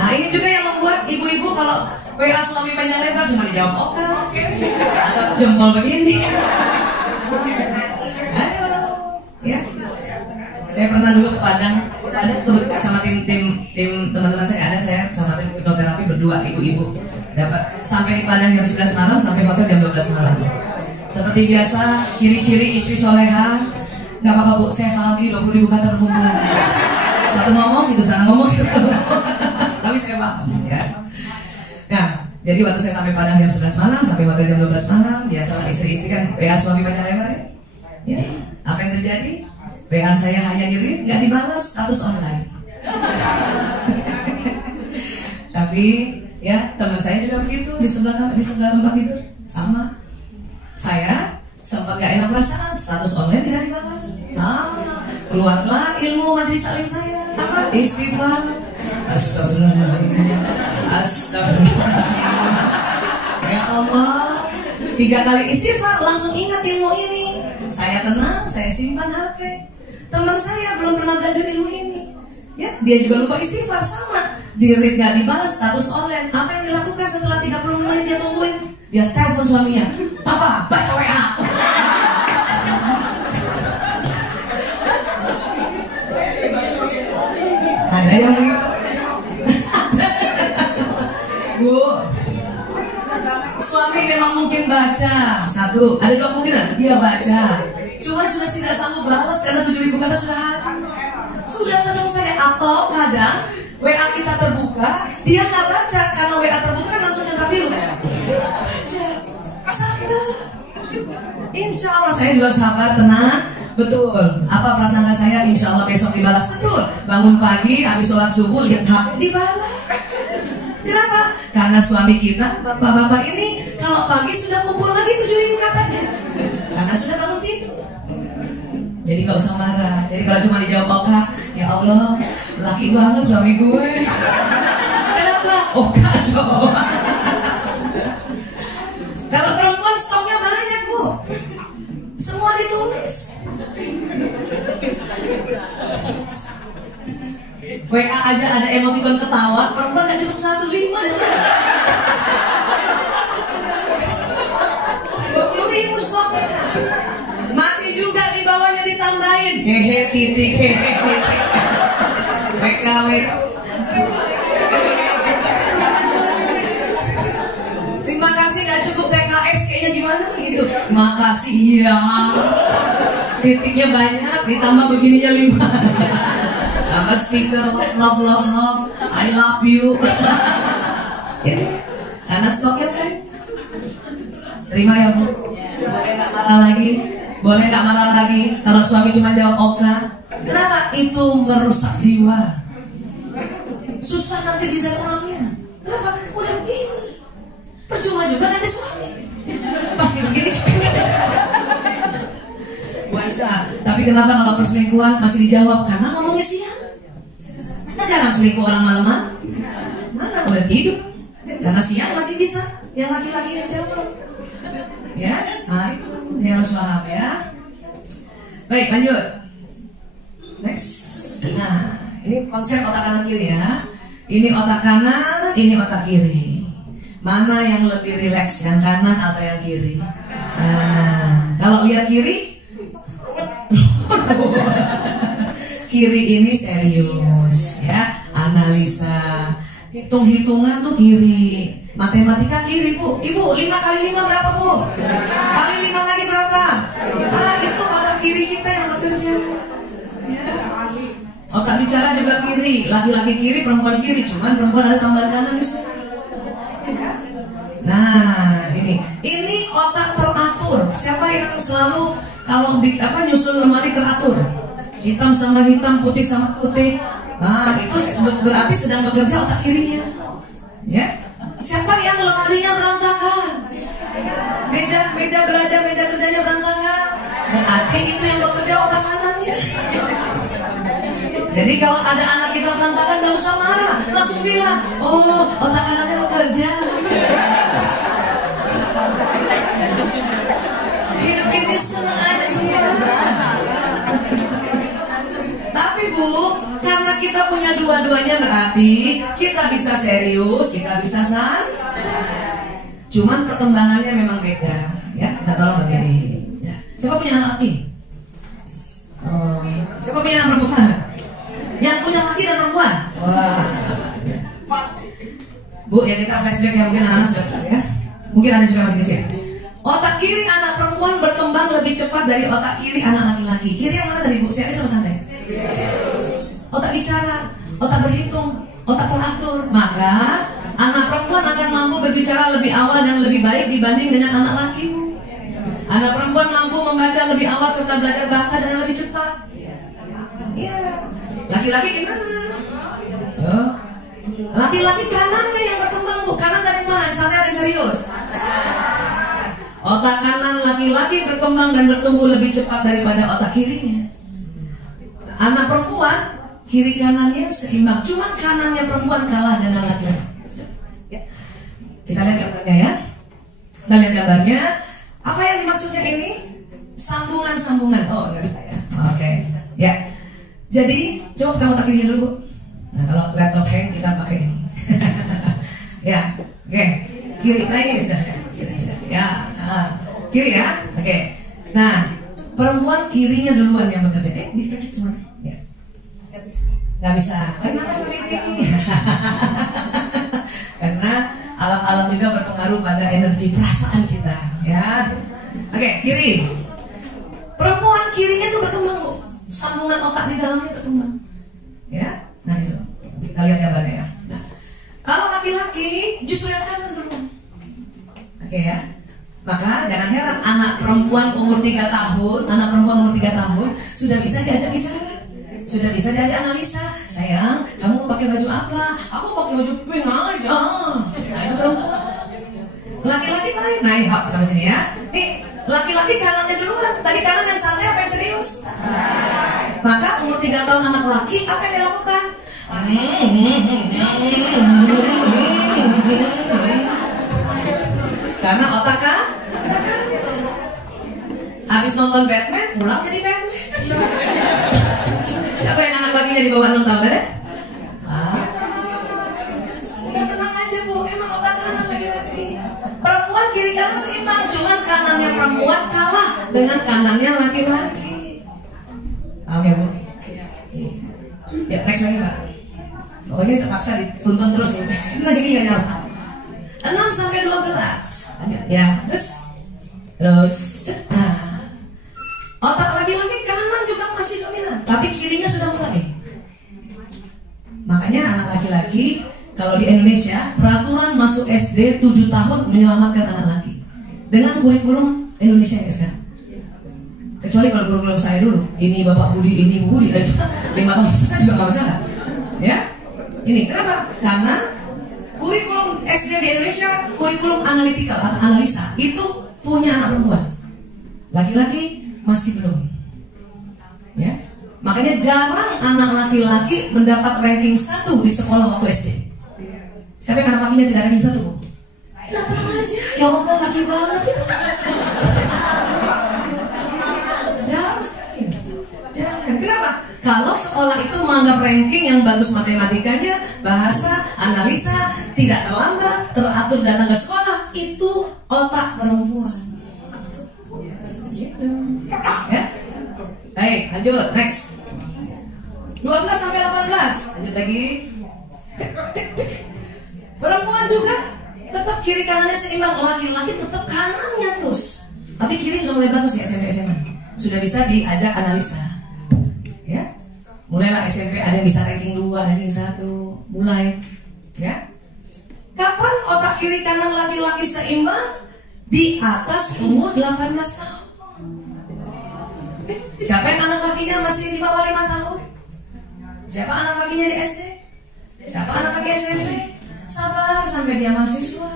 Nah ini juga yang membuat ibu-ibu kalau WA suami panjang lebar cuma dijawab oke atau jempol begini. Aduh, ya. Saya pernah dulu ke Padang, ada turut sama tim teman-teman saya sama tim hipnoterapi berdua ibu-ibu. Dapat sampai di Padang jam 11 malam, sampai hotel jam 12 malam. Seperti biasa, ciri-ciri istri soleha. Nggak apa-apa Bu, saya paham ini 20.000 kata berhubungan. Satu ngomong, situ sana ngomong, situ ngomong. Tapi saya paham ya. Nah, jadi waktu saya sampai Padang jam 11 malam, sampai hotel jam 12 malam, biasalah istri-istri kan WA suami panjang lebar ya. Ya, apa yang terjadi? WA saya hanya ngirim, nggak dibalas, status online. Tapi ya teman saya juga begitu di sebelah tempat tidur sama. Saya sempat gak enak perasaan, status online tidak dibalas. Keluarlah ilmu majelis taklim saya. Apa? Istighfar. Astagfirullahaladzim. Astagfirullahaladzim. Ya Allah, 3 kali istighfar langsung ingat ilmu ini. Saya tenang, saya simpan HP. Teman saya belum pernah belajar ilmu ini. Ya, dia juga lupa istighfar sama. Di-read gak dibalas, status online. Apa yang dilakukan setelah 30 menit dia tungguin? Dia telepon suaminya, Papa, baca WA. Ada yang begitu? Bu, suami memang mungkin baca. Satu, ada 2 kemungkinan. Dia baca, cuma sudah tidak sanggup balas karena 7.000 kata sudah habis. Sudah tenang saya. Atau kadang WA kita terbuka, dia nggak baca karena WA terbuka kan langsung centang biru kan? Dia nggak baca. Sabar. Insya Allah saya juga sabar, tenang. Betul. Apa prasangka saya? Insya Allah besok dibalas. Betul. Bangun pagi, habis sholat subuh, lihat HP dibalas. Kenapa? Karena suami kita, bapak-bapak ini, kalau pagi sudah kumpul lagi 7.000 katanya. Karena sudah bangun tidur. Jadi gak usah marah. Jadi kalau cuma dijawab oka, ya Allah, laki banget suami gue. Kenapa? Oka dong. Kalau perempuan stoknya banyak Bu, semua ditulis. WA aja ada emoticon ketawa, perempuan gak cukup 1, 5 ditulis. 20.000 stoknya. Masih juga di bawahnya ditambahin hehe titik hehe titik WKW. Terima kasih gak cukup TKS kayaknya gimana gitu. Makasih ya. Titiknya banyak ditambah begininya 5. Tambah stiker love love love I love you. Ini karena stoknya kan. Terima ya Bu. Boleh gak marah lagi? Boleh gak marah lagi kalau suami cuma jawab oka? Kenapa? Itu merusak jiwa. Susah nanti di orangnya. Kenapa? Udah begini. Percuma juga gak ada suami. Pasti begini juga gak ada suami. Tapi kenapa kalau perselingkuhan masih dijawab? Karena ngomongnya siang. Jarang selingkuh orang malam-malam. Mana udah tidur. Karena siang masih bisa. Yang laki-laki yang jawab. Ya, nah itu dia harus paham ya. Baik, lanjut. Next. Nah, ini konsep otak kanan kiri ya. Ini otak kanan, ini otak kiri. Mana yang lebih rileks, yang kanan atau yang kiri? Kanan. Kalau lihat kiri, kiri ini serius, ya, analisa, hitung-hitungan tuh kiri, matematika kiri bu. Ibu, 5 kali 5 berapa bu? Kali 5 lagi berapa? Itu otak kiri kita yang bekerja. Ya. Otak bicara juga kiri, laki-laki kiri, perempuan kiri, cuman perempuan ada tambahan kanan di sini. Nah, ini otak teratur. Siapa yang selalu kalau nyusun lemari teratur? Hitam sama hitam, putih sama putih. Nah, itu berarti sedang bekerja otak kirinya. Ya. Siapa yang lemarinya berantakan? Meja belajar, meja kerjanya berantakan. Berarti itu yang bekerja otak kanannya. Jadi kalau ada anak kita berantakan, gak usah marah, langsung bilang, oh, otak kanannya bekerja. Hidup ini senang aja semua. Tapi bu, karena kita punya dua-duanya berarti kita bisa serius, kita bisa santai. Cuman perkembangannya memang beda, ya. Kita tolong Mbak Bedi. Ya. Siapa punya anak laki? Siapa punya anak perempuan? Yang punya laki dan perempuan? Wah. Bu, ya kita flashback ya, mungkin anak-anak sudah ya. Mungkin ada juga masih kecil. Otak kiri anak perempuan berkembang lebih cepat dari otak kiri anak laki-laki. Kiri yang mana tadi bu? Serius atau santai? Otak bicara, otak berhitung, otak teratur. Maka anak perempuan akan mampu berbicara lebih awal dan lebih baik dibanding dengan anak laki. Anak perempuan mampu membaca lebih awal serta belajar bahasa dengan lebih cepat. Iya. Laki-laki gimana? Laki-laki kanannya yang berkembang bu. Kanan dari mana? Yang santai, yang serius. Otak kanan laki-laki berkembang dan bertumbuh lebih cepat daripada otak kirinya. Anak perempuan kiri kanannya seimbang, cuman kanannya perempuan kalah dengan laki-laki. Kita lihat gambarnya ya. Kita lihat gambarnya. Apa yang dimaksudnya ini? Sambungan-sambungan. Oh, nggak bisa ya. Oke. Ya. Jadi coba kamu otak kirinya dulu bu. Nah kalau laptop hang kita pakai ini. Ya. Oke. Kiri. Nah ini bisa. Ya. Kiri ya. Oke. Nah. Perempuan kirinya duluan yang bekerja. Bisa dikit semua. Ya. Gak bisa. Kenapa seperti ini? Karena alat-alat juga berpengaruh pada energi perasaan kita. Ya. Oke, kiri. Perempuan kirinya tuh berkembang bu. Sambungan otak di dalamnya berkembang. Ya. Nah itu. Kita lihat gambarnya ya. Nah, kalau laki-laki justru yang kanan duluan. Oke ya. Maka jangan heran anak perempuan umur 3 tahun, sudah bisa diajak bicara, sudah bisa diajak analisa. Sayang, kamu mau pakai baju apa? Aku mau pakai baju pink aja. Nah itu perempuan. Laki-laki lain. Nah ini hop sampai sini ya. Nih laki-laki kanannya duluan. Tadi kanan yang santai apa yang serius? Maka umur 3 tahun anak laki apa yang dia lakukan? Karena otak kan? Habis nonton Batman, pulang jadi Batman. Siapa yang anak lakinya di bawah 6 tahun ada? Udah tenang aja bu, emang otak kanan laki-laki. Perempuan kiri kanan seimbang, cuman kanannya perempuan kalah dengan kanannya laki-laki. Paham ya bu? Ya next lagi pak. Pokoknya terpaksa dituntun terus nih. Lagi nggak nyala. 6 sampai 12. Ya, terus otak laki-laki kanan juga masih dominan, tapi kirinya sudah mulai. Makanya anak laki-laki kalau di Indonesia peraturan masuk SD 7 tahun menyelamatkan anak laki dengan kurikulum Indonesia ya sekarang. Kecuali kalau kurikulum saya dulu, ini Bapak Budi, ini Bu Budi, 5 tahun juga nggak masalah. Ya, ini kenapa? Karena kurikulum SD di Indonesia, kurikulum analitikal atau analisa itu punya anak perempuan. Laki-laki masih belum. Ya. Makanya jarang anak laki-laki mendapat ranking 1 di sekolah waktu SD. Siapa yang anak lakinya tidak ranking 1, Bu? Datang aja. Ya Allah, laki banget ya. Jarang sekali. Jarang sekali. Kenapa? Kalau sekolah itu menganggap ranking yang bagus matematikanya, bahasa, analisa, tidak terlambat, teratur datang ke sekolah, itu otak perempuan. Gitu. Ya? Baik, lanjut, next. 12 sampai 18. Lanjut lagi. Perempuan juga tetap kiri kanannya seimbang, laki-laki tetap kanannya terus. Tapi kiri sudah mulai bagus di SMP SMA. Sudah bisa diajak analisa. Ya. Mulailah SMP ada yang bisa ranking 2, ranking 1, mulai. Ya. Kapan otak kiri kanan laki-laki seimbang? Di atas umur 18 tahun. Siapa yang anak lakinya masih di bawah 5 tahun? Siapa anak lakinya di SD? Siapa anak laki SMP? Sabar sampai dia mahasiswa.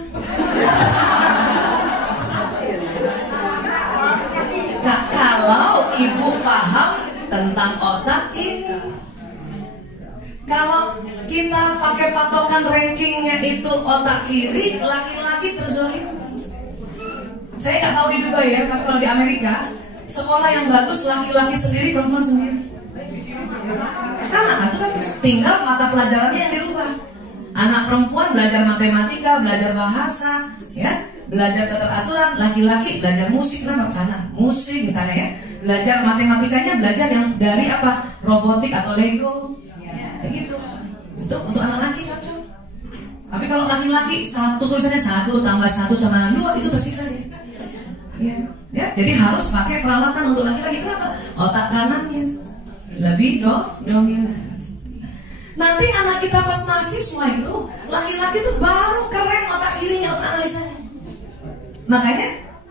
Kalau ibu paham tentang otak ini, kalau kita pakai patokan rankingnya itu otak kiri, laki-laki terzolimi. Saya nggak tahu di Dubai ya, tapi kalau di Amerika sekolah yang bagus laki-laki sendiri, perempuan sendiri. Karena aturan tinggal mata pelajarannya yang dirubah. Anak perempuan belajar matematika, belajar bahasa, ya, belajar keteraturan. Laki-laki belajar musik, karena musik misalnya ya. Belajar matematikanya belajar yang dari apa? Robotik atau Lego. Kayak gitu. Itu untuk anak laki cocok. Tapi kalau laki-laki satu tulisannya 1 tambah 1 sama 2 itu tersiksa dia. Ya, jadi harus pakai peralatan untuk laki-laki. Kenapa? Otak kanannya lebih dominan. Nanti anak kita pas mahasiswa itu laki-laki tuh baru keren otak kirinya untuk analisanya. Makanya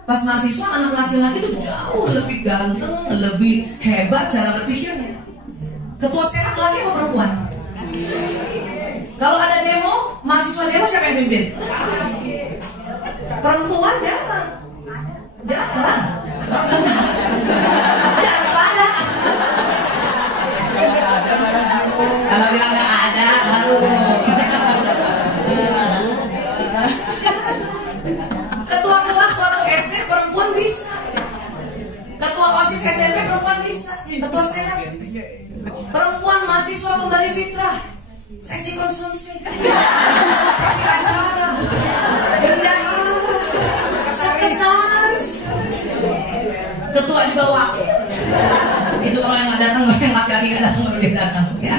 pas mahasiswa anak laki-laki itu jauh lebih ganteng, lebih hebat cara berpikirnya. Ketua senat laki atau perempuan? Kalau ada demo, mahasiswa demo siapa yang pimpin? Perempuan jarang. Jarang. Jarang ada. Kalau bilang nggak ada, baru. Ketua kelas waktu SD perempuan bisa. Ketua OSIS SMP perempuan bisa. Ketua senat. Perempuan mahasiswa kembali fitrah. Seksi konsumsi. Seksi acara. Bendahara. Sekretaris. Ketua juga wakil. Itu kalau yang nggak datang, yang laki-laki nggak datang baru dia datang. Ya.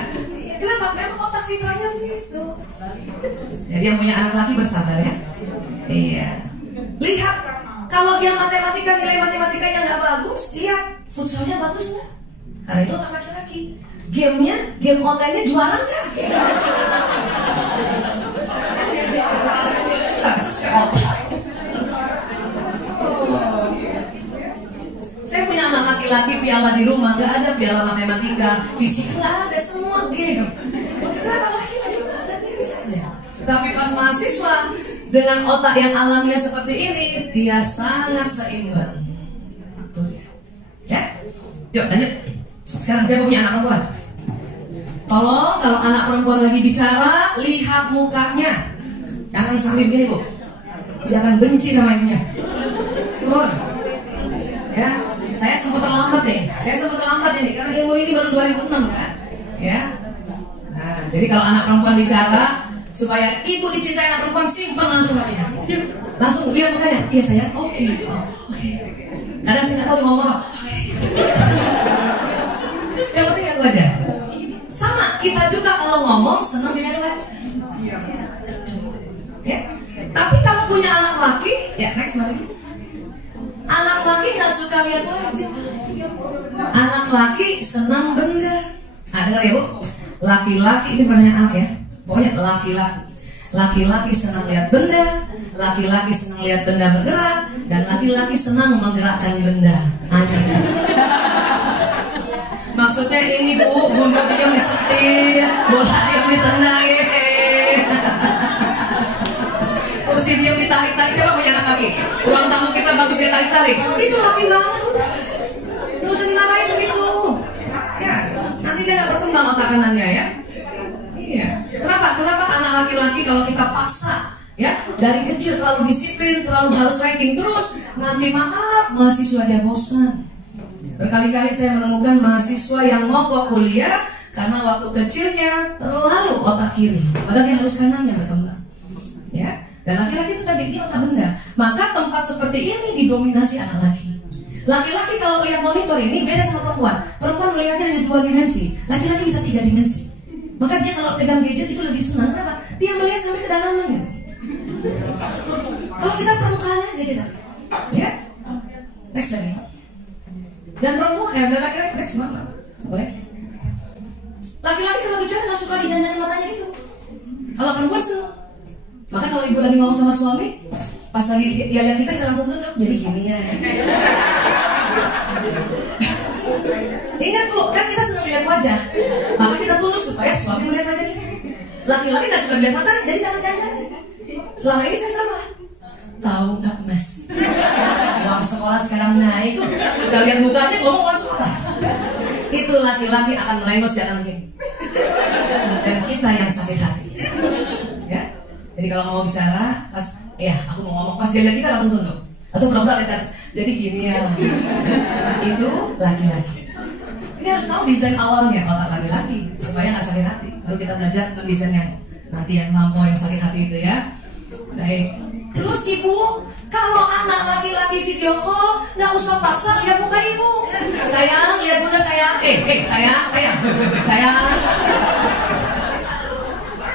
Kenapa? Memang otak fitrahnya begitu. Jadi yang punya anak laki bersabar ya. Iya. Lihat kalau dia matematika, nilai matematikanya nggak bagus, lihat futsalnya bagus nggak? Karena itu anak laki-laki. Gamenya, game online-nya juara nggak? Nggak sesuai otak. Saya punya anak laki-laki piala di rumah, nggak ada piala matematika, fisika nggak ada, semua game. Kenapa laki-laki nggak ada diri saja? Tapi pas mahasiswa dengan otak yang alamiah seperti ini, dia sangat seimbang. Tuh dia. Ya, yuk lanjut. Sekarang saya punya anak perempuan. Tolong kalau anak perempuan lagi bicara, lihat mukanya. Jangan sampai begini bu. Dia akan benci sama ibunya. Tuh. Ya. Saya sempat terlambat nih. Karena ilmu ini baru 2006 kan. Ya. Nah, jadi kalau anak perempuan bicara, supaya ibu dicintai anak perempuan, simpan langsung hatinya. Langsung lihat mukanya. Iya sayang, oke. Oke. Kadang saya nggak tahu ngomong apa. Yang penting lihat wajah. Sama kita juga kalau ngomong senang dilihat wajah. Ya. Tapi kalau punya anak laki, ya next mari. Anak laki nggak suka lihat wajah. Anak laki senang benda. Nah dengar ya bu, laki-laki ini bukan hanya anak ya, pokoknya laki-laki. Laki-laki senang lihat benda, laki-laki senang lihat benda bergerak, dan laki-laki senang menggerakkan benda. Aja. Maksudnya ini bu, bunda diam disetir, bola diam ditendang. Kursi diam ditarik-tarik. Siapa punya anak laki? Ruang tamu kita bagus dia tarik-tarik. Itu laki banget udah. Gak usah dimarahin begitu. Ya, nanti dia gak berkembang otak kanannya ya. Iya. Kenapa anak laki-laki kalau kita paksa ya dari kecil terlalu disiplin, terlalu harus ranking terus, nanti maaf mahasiswa dia bosan. Berkali-kali saya menemukan mahasiswa yang mogok kuliah karena waktu kecilnya terlalu otak kiri, padahal dia harus kanannya berkembang. Ya, dan laki-laki itu tadi dia otak benda. Maka tempat seperti ini didominasi anak laki. Laki-laki kalau lihat monitor ini beda sama perempuan. Perempuan melihatnya hanya 2 dimensi, laki-laki bisa 3 dimensi. Maka dia kalau pegang gadget itu lebih senang. Kenapa? Dia melihat sampai kedalaman gitu. Kalau kita permukaan aja kita, ya. Next lagi. Dan perempuan, dan laki-laki next mama, boleh? Laki-laki kalau bicara nggak suka dijanjanin matanya gitu. Kalau perempuan senang. Maka kalau ibu lagi ngomong sama suami, pas lagi dia lihat kita langsung tunduk, jadi gini ya. Ingat bu, kan kita senang lihat wajah, maka kita tunduk supaya suami melihat wajah kita. Laki-laki nggak suka lihat mata, jadi jangan janjanin. Selama ini saya salah. Tahu nggak mas? Uang sekolah sekarang naik, udah lihat mukanya ngomong uang sekolah. Itu laki-laki akan melengos jangan begini. Dan kita yang sakit hati. Ya. Jadi kalau mau bicara, pas aku mau ngomong, pas dia lihat kita langsung tunduk. Atau pura-pura lihat, jadi gini ya. Itu laki-laki. Ini harus tahu desain awalnya otak laki-laki supaya nggak sakit hati. Baru kita belajar mendesain yang nanti yang mampu yang sakit hati itu ya. Baik. Terus ibu, kalau anak laki-laki video call, nggak usah paksa lihat muka ibu. Sayang, lihat bunda sayang. Sayang.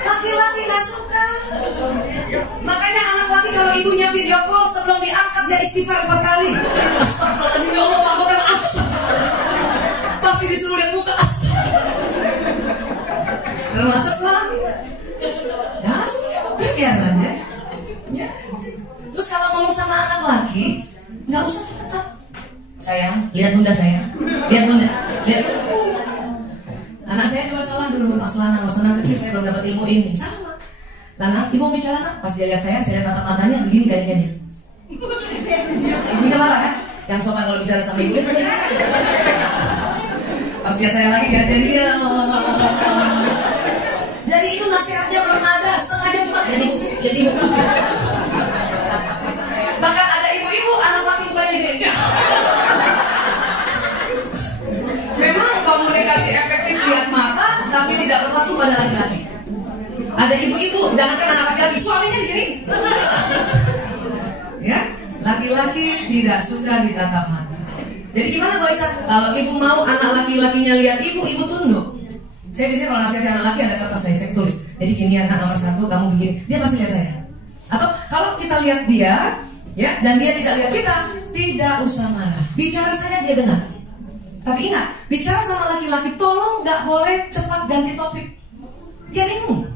Laki-laki nggak suka. Makanya anak laki kalau ibunya video call sebelum diangkat dia istighfar 4 kali. Astagfirullahaladzim ya Allah, maafkan astagfirullah. Pasti disuruh lihat muka astagfirullah. Dan masa suami. Ya suruh lihat muka biar aja. Ya. Terus kalau ngomong sama anak laki, nggak usah tetap. Sayang, lihat bunda sayang. Lihat bunda. Anak saya juga salah dulu, Mas Lanang kecil saya belum dapat ilmu ini. Sama. Lanang, ibu bicara nak, pas dia lihat saya tatap matanya begini garingannya. Ibunya marah kan? Yang sopan kalau bicara sama ibu. Pas lihat saya lagi gak jadi dia. Jadi itu nasihatnya belum ada, setengah jam cuma jadi ibu. Bahkan ada ibu-ibu anak laki bukannya gini. Memang komunikasi efektif lihat mata, tapi tidak berlaku pada laki-laki. Ada ibu-ibu, jangankan anak laki-laki, suaminya gini. Ya, laki-laki tidak suka ditatap mata. Jadi gimana Bu Aisyah? Kalau ibu mau anak laki-lakinya lihat ibu tunduk. Saya biasanya kalau nasihat anak laki ada kata saya tulis. Jadi gini anak nomor 1 kamu begini, dia pasti lihat saya. Atau kalau kita lihat dia, ya, dan dia tidak lihat kita, tidak usah marah. Bicara saja dia dengar. Tapi ingat, bicara sama laki-laki tolong nggak boleh cepat ganti topik. Dia bingung.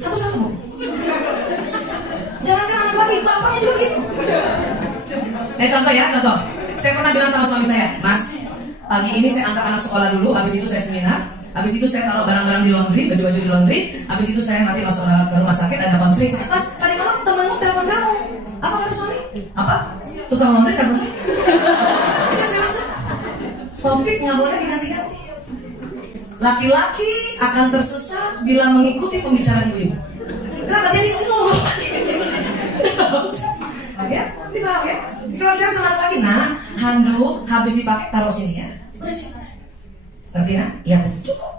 Satu-satu Bu. Jangan kan anak laki, bapaknya juga gitu. Contoh ya, contoh. Saya pernah bilang sama suami saya, Mas, pagi ini saya antar anak sekolah dulu, habis itu saya seminar, habis itu saya taruh barang-barang di laundry, baju-baju di laundry, habis itu saya nanti masuk ke rumah sakit, ada konseling. Mas, tadi malam temenmu telepon kamu. Apa kata suami? Apa? Tukang laundry telepon saya. Itu saya masuk. Topik nggak boleh diganti-ganti. Laki-laki akan tersesat bila mengikuti pembicaraan ibu. Kenapa jadi ya, dipaham ya? Kalau bicara sama laki-laki, nah, handuk habis dipakai taruh sini ya. Ngerti nak? Iya Bu, cukup.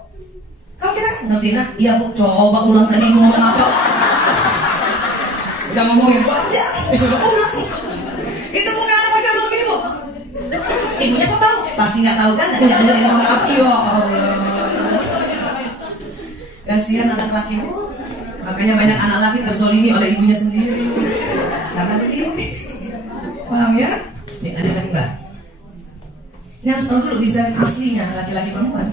Kalau kita ngerti nak? Iya Bu, coba ulang tadi ngomong apa? Udah ngomongin Bu aja, sudah ulang. Itu bukan anak laki langsung begini Bu. Ibunya sok tahu, pasti nggak tahu kan? Nggak dengerin ngomong apa? Ya Allah. Kasihan anak laki Bu. Makanya banyak anak laki terzolimi oleh ibunya sendiri. Karena begini. Paham ya? Jangan ada Mbak. Ini harus tahu dulu desain aslinya laki-laki perempuan.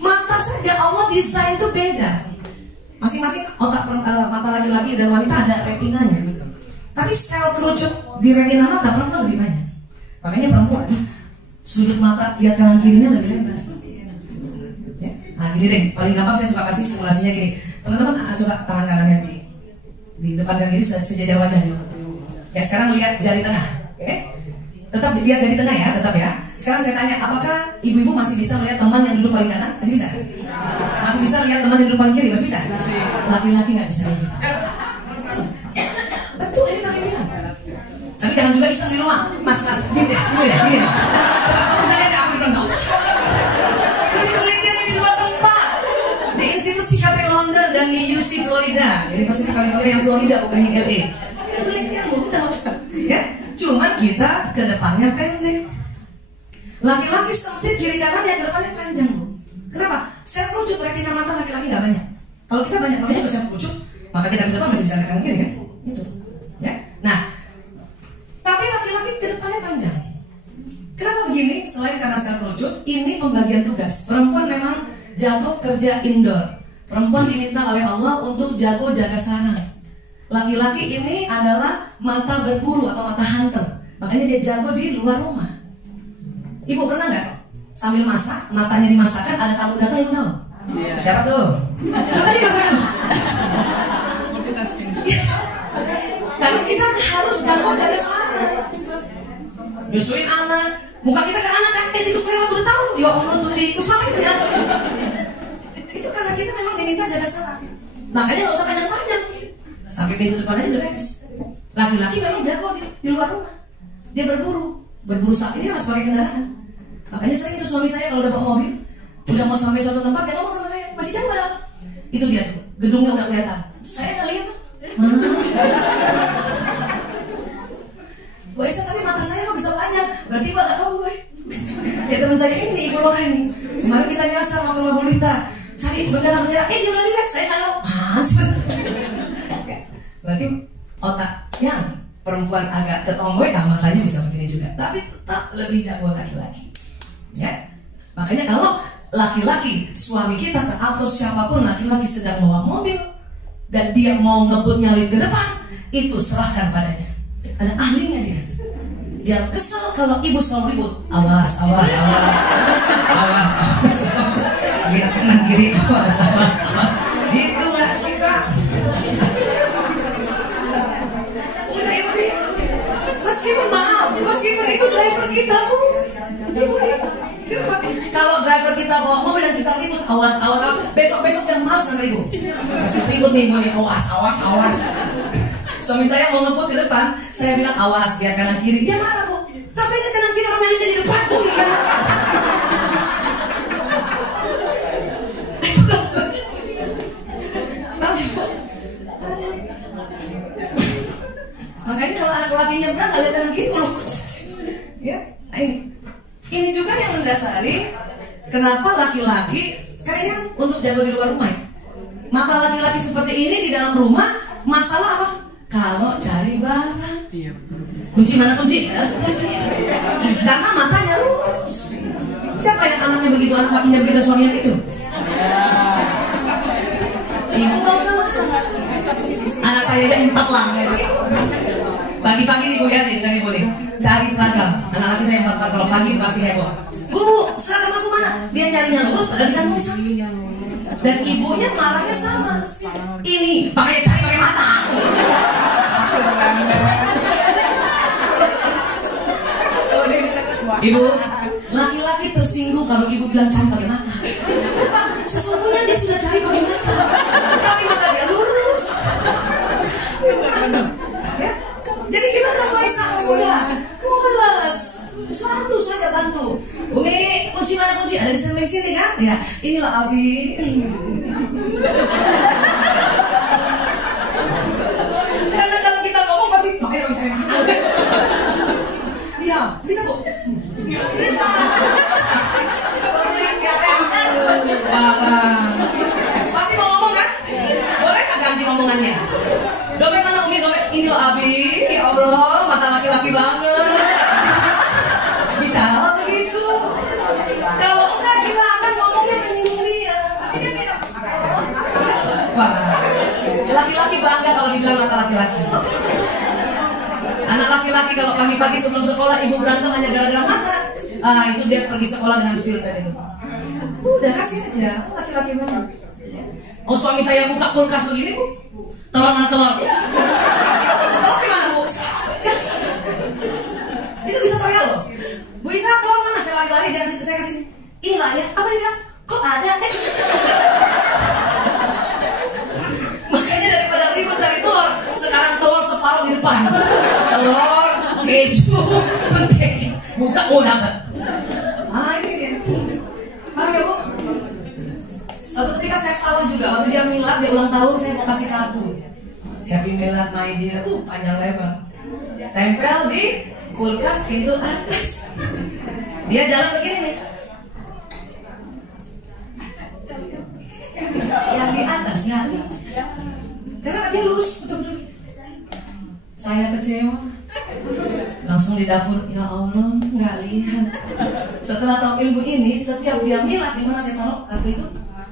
Mata saja Allah desain itu beda. Masing-masing otak mata laki-laki dan wanita ada retinanya. Tapi sel kerucut di retina mata perempuan lebih banyak. Makanya perempuan sudut mata lihat kanan kirinya lebih lebar. Ya? Nah gini deh, paling gampang saya suka kasih simulasinya gini. Teman-teman coba tangan kanannya di depan kan kiri sejajar wajahnya. Ya sekarang lihat jari tengah, oke? Tetap lihat jari tengah ya, tetap ya. Sekarang saya tanya, apakah ibu-ibu masih bisa melihat teman yang duduk paling kanan? Masih bisa? Masih bisa lihat teman yang duduk paling kiri? Masih bisa? Laki-laki nggak bisa begitu. Betul ini kami bilang. Tapi jangan juga iseng di rumah. Mas, gini deh. Coba kamu bisa lihat di UC Florida, University California yang Florida, bukan yang LA. Ya, cuman kita ke depannya pendek. Laki-laki sempit kiri kanan, ya ke depannya panjang, Bu. Kenapa? Sel kerucut retina mata laki-laki nggak banyak. Kalau kita banyak, namanya juga sel kerucut, maka kita ke depan masih bisa ke kanan kiri kan? Itu. Ya. Nah, tapi laki-laki ke depannya panjang. Kenapa begini? Selain karena sel kerucut, ini pembagian tugas. Perempuan memang jago kerja indoor. Perempuan diminta oleh Allah untuk jago jaga sarang. Laki-laki ini adalah mata berburu atau mata hunter. Makanya dia jago di luar rumah. Ibu pernah nggak sambil masak, matanya dimasakkan, ada tamu datang, ibu tahu? Yeah. Siapa tuh? Mata dimasakkan. Karena kita harus jago jaga sarang. Nyusuin anak, muka kita ke anak kan, tikus lewat udah tahu. Ya Allah tuh tikus mana itu ya? Itu karena kita memang diminta jaga sarang. Makanya nggak usah panjang-panjang. Sampai pintu depan aja udah beres. Laki-laki memang jago di luar rumah. Dia berburu saat ini harus pakai kendaraan. Makanya sering itu suami saya kalau udah bawa mobil, udah mau sampai suatu tempat, dia ngomong sama saya, masih jauh padahal. Itu dia tuh, gedungnya udah kelihatan. Saya nggak lihat tuh. Boy, tapi mata saya kok bisa panjang. Berarti Mbak nggak tahu, boy. Ya teman saya ini, Ibu Lora ini. Kemarin kita nyasar sama rumah Bulita, cari bendera-bendera. Dia udah lihat, saya nggak tahu. Berarti otak yang perempuan agak ketomboy, matanya bisa begini juga. Tapi tetap lebih jago laki-laki. Ya, makanya kalau laki-laki, suami kita atau siapapun laki-laki sedang bawa mobil dan dia mau ngebut nyalip ke depan, itu serahkan padanya. Ada ahlinya dia. Dia kesel kalau ibu selalu ribut. Awas. Lihat kanan kiri, awas. Itu nggak suka. Udah ibu nih. Meskipun itu driver kita, Bu. Ibu nih. Kalau driver kita bawa mobil dan kita ribut, awas. Besok yang malas sama ibu. Pasti ribut nih ibu nih, awas. Suami saya mau ngebut ke depan, saya bilang awas, lihat kanan kiri. Dia marah, Bu. Tapi lihat kanan kiri orang lain di depan, Bu. Ya. Makanya kalau anak laki nyebrang nggak lihat kanan kiri, ya. Ini juga yang mendasari kenapa laki-laki kayaknya untuk jago di luar rumah. Mata laki-laki seperti ini di dalam rumah, masalah apa? Kalau cari barang, kunci mana kunci? Karena matanya lurus. Siapa yang anaknya begitu, anak lakinya begitu, suaminya itu? Ibu nggak usah marah. Anak saya aja 4 lang. Pagi-pagi nih Bu ya, nih dengan ibu nih, cari seragam. Anak laki saya 4 kalau pagi pasti heboh. Bu, seragam aku mana? Dia nyarinya lurus, padahal di kantong samping. Dan ibunya marahnya sama. Ini makanya cari pakai mata. Ibu, laki-laki tersinggung kalau ibu bilang cari pakai mata. Kenapa? Sesungguhnya dia sudah cari pakai mata, tapi mata dia lurus. Ya? Jadi gimana Maisa? Sudah mulas, satu saja bantu. Umi, kunci mana kunci? Ada di samping sini kan? Ya, inilah Abi. Karena kalau kita ngomong pasti makanya bisa. Iya, bisa Bu. Bisa. Pasti mau ngomong kan? Boleh nggak ganti omongannya? Dompet mana Umi? Dompet ini loh Abi. Ya Allah, mata laki-laki banget. Bicara begitu. Kalau enggak kita akan ngomongnya menyinggung dia. Laki-laki bangga kalau dibilang mata laki-laki. Anak laki-laki kalau pagi-pagi sebelum sekolah ibu berantem hanya gara-gara mata, itu dia pergi sekolah dengan filter itu. Udah kasih aja, laki-laki banget. Oh suami saya buka kulkas begini Bu, telur mana telur? Ya. Telur di mana Bu? Itu bisa teriak loh. Bu Isa telur mana? Saya lari-lari dia kasih, saya kasih. Inilah ya. Apa dia bilang? Kok ada? Makanya daripada ribut cari telur, sekarang telur separuh di depan. Telur, keju, mentega. Buka, oh dapat. Ini dia. Paham ya Bu? Suatu ketika saya saya salah juga. Waktu dia milad, dia ulang tahun, saya mau kasih kartu Happy Milad my dear, panjang lebar, tempel di kulkas pintu atas. Dia jalan begini nih, yang di atas nggak lihat, karena dia lurus betul-betul. Saya kecewa, langsung di dapur, ya Allah nggak lihat. Setelah tahu ilmu ini, setiap dia milad, di mana saya taruh kartu itu,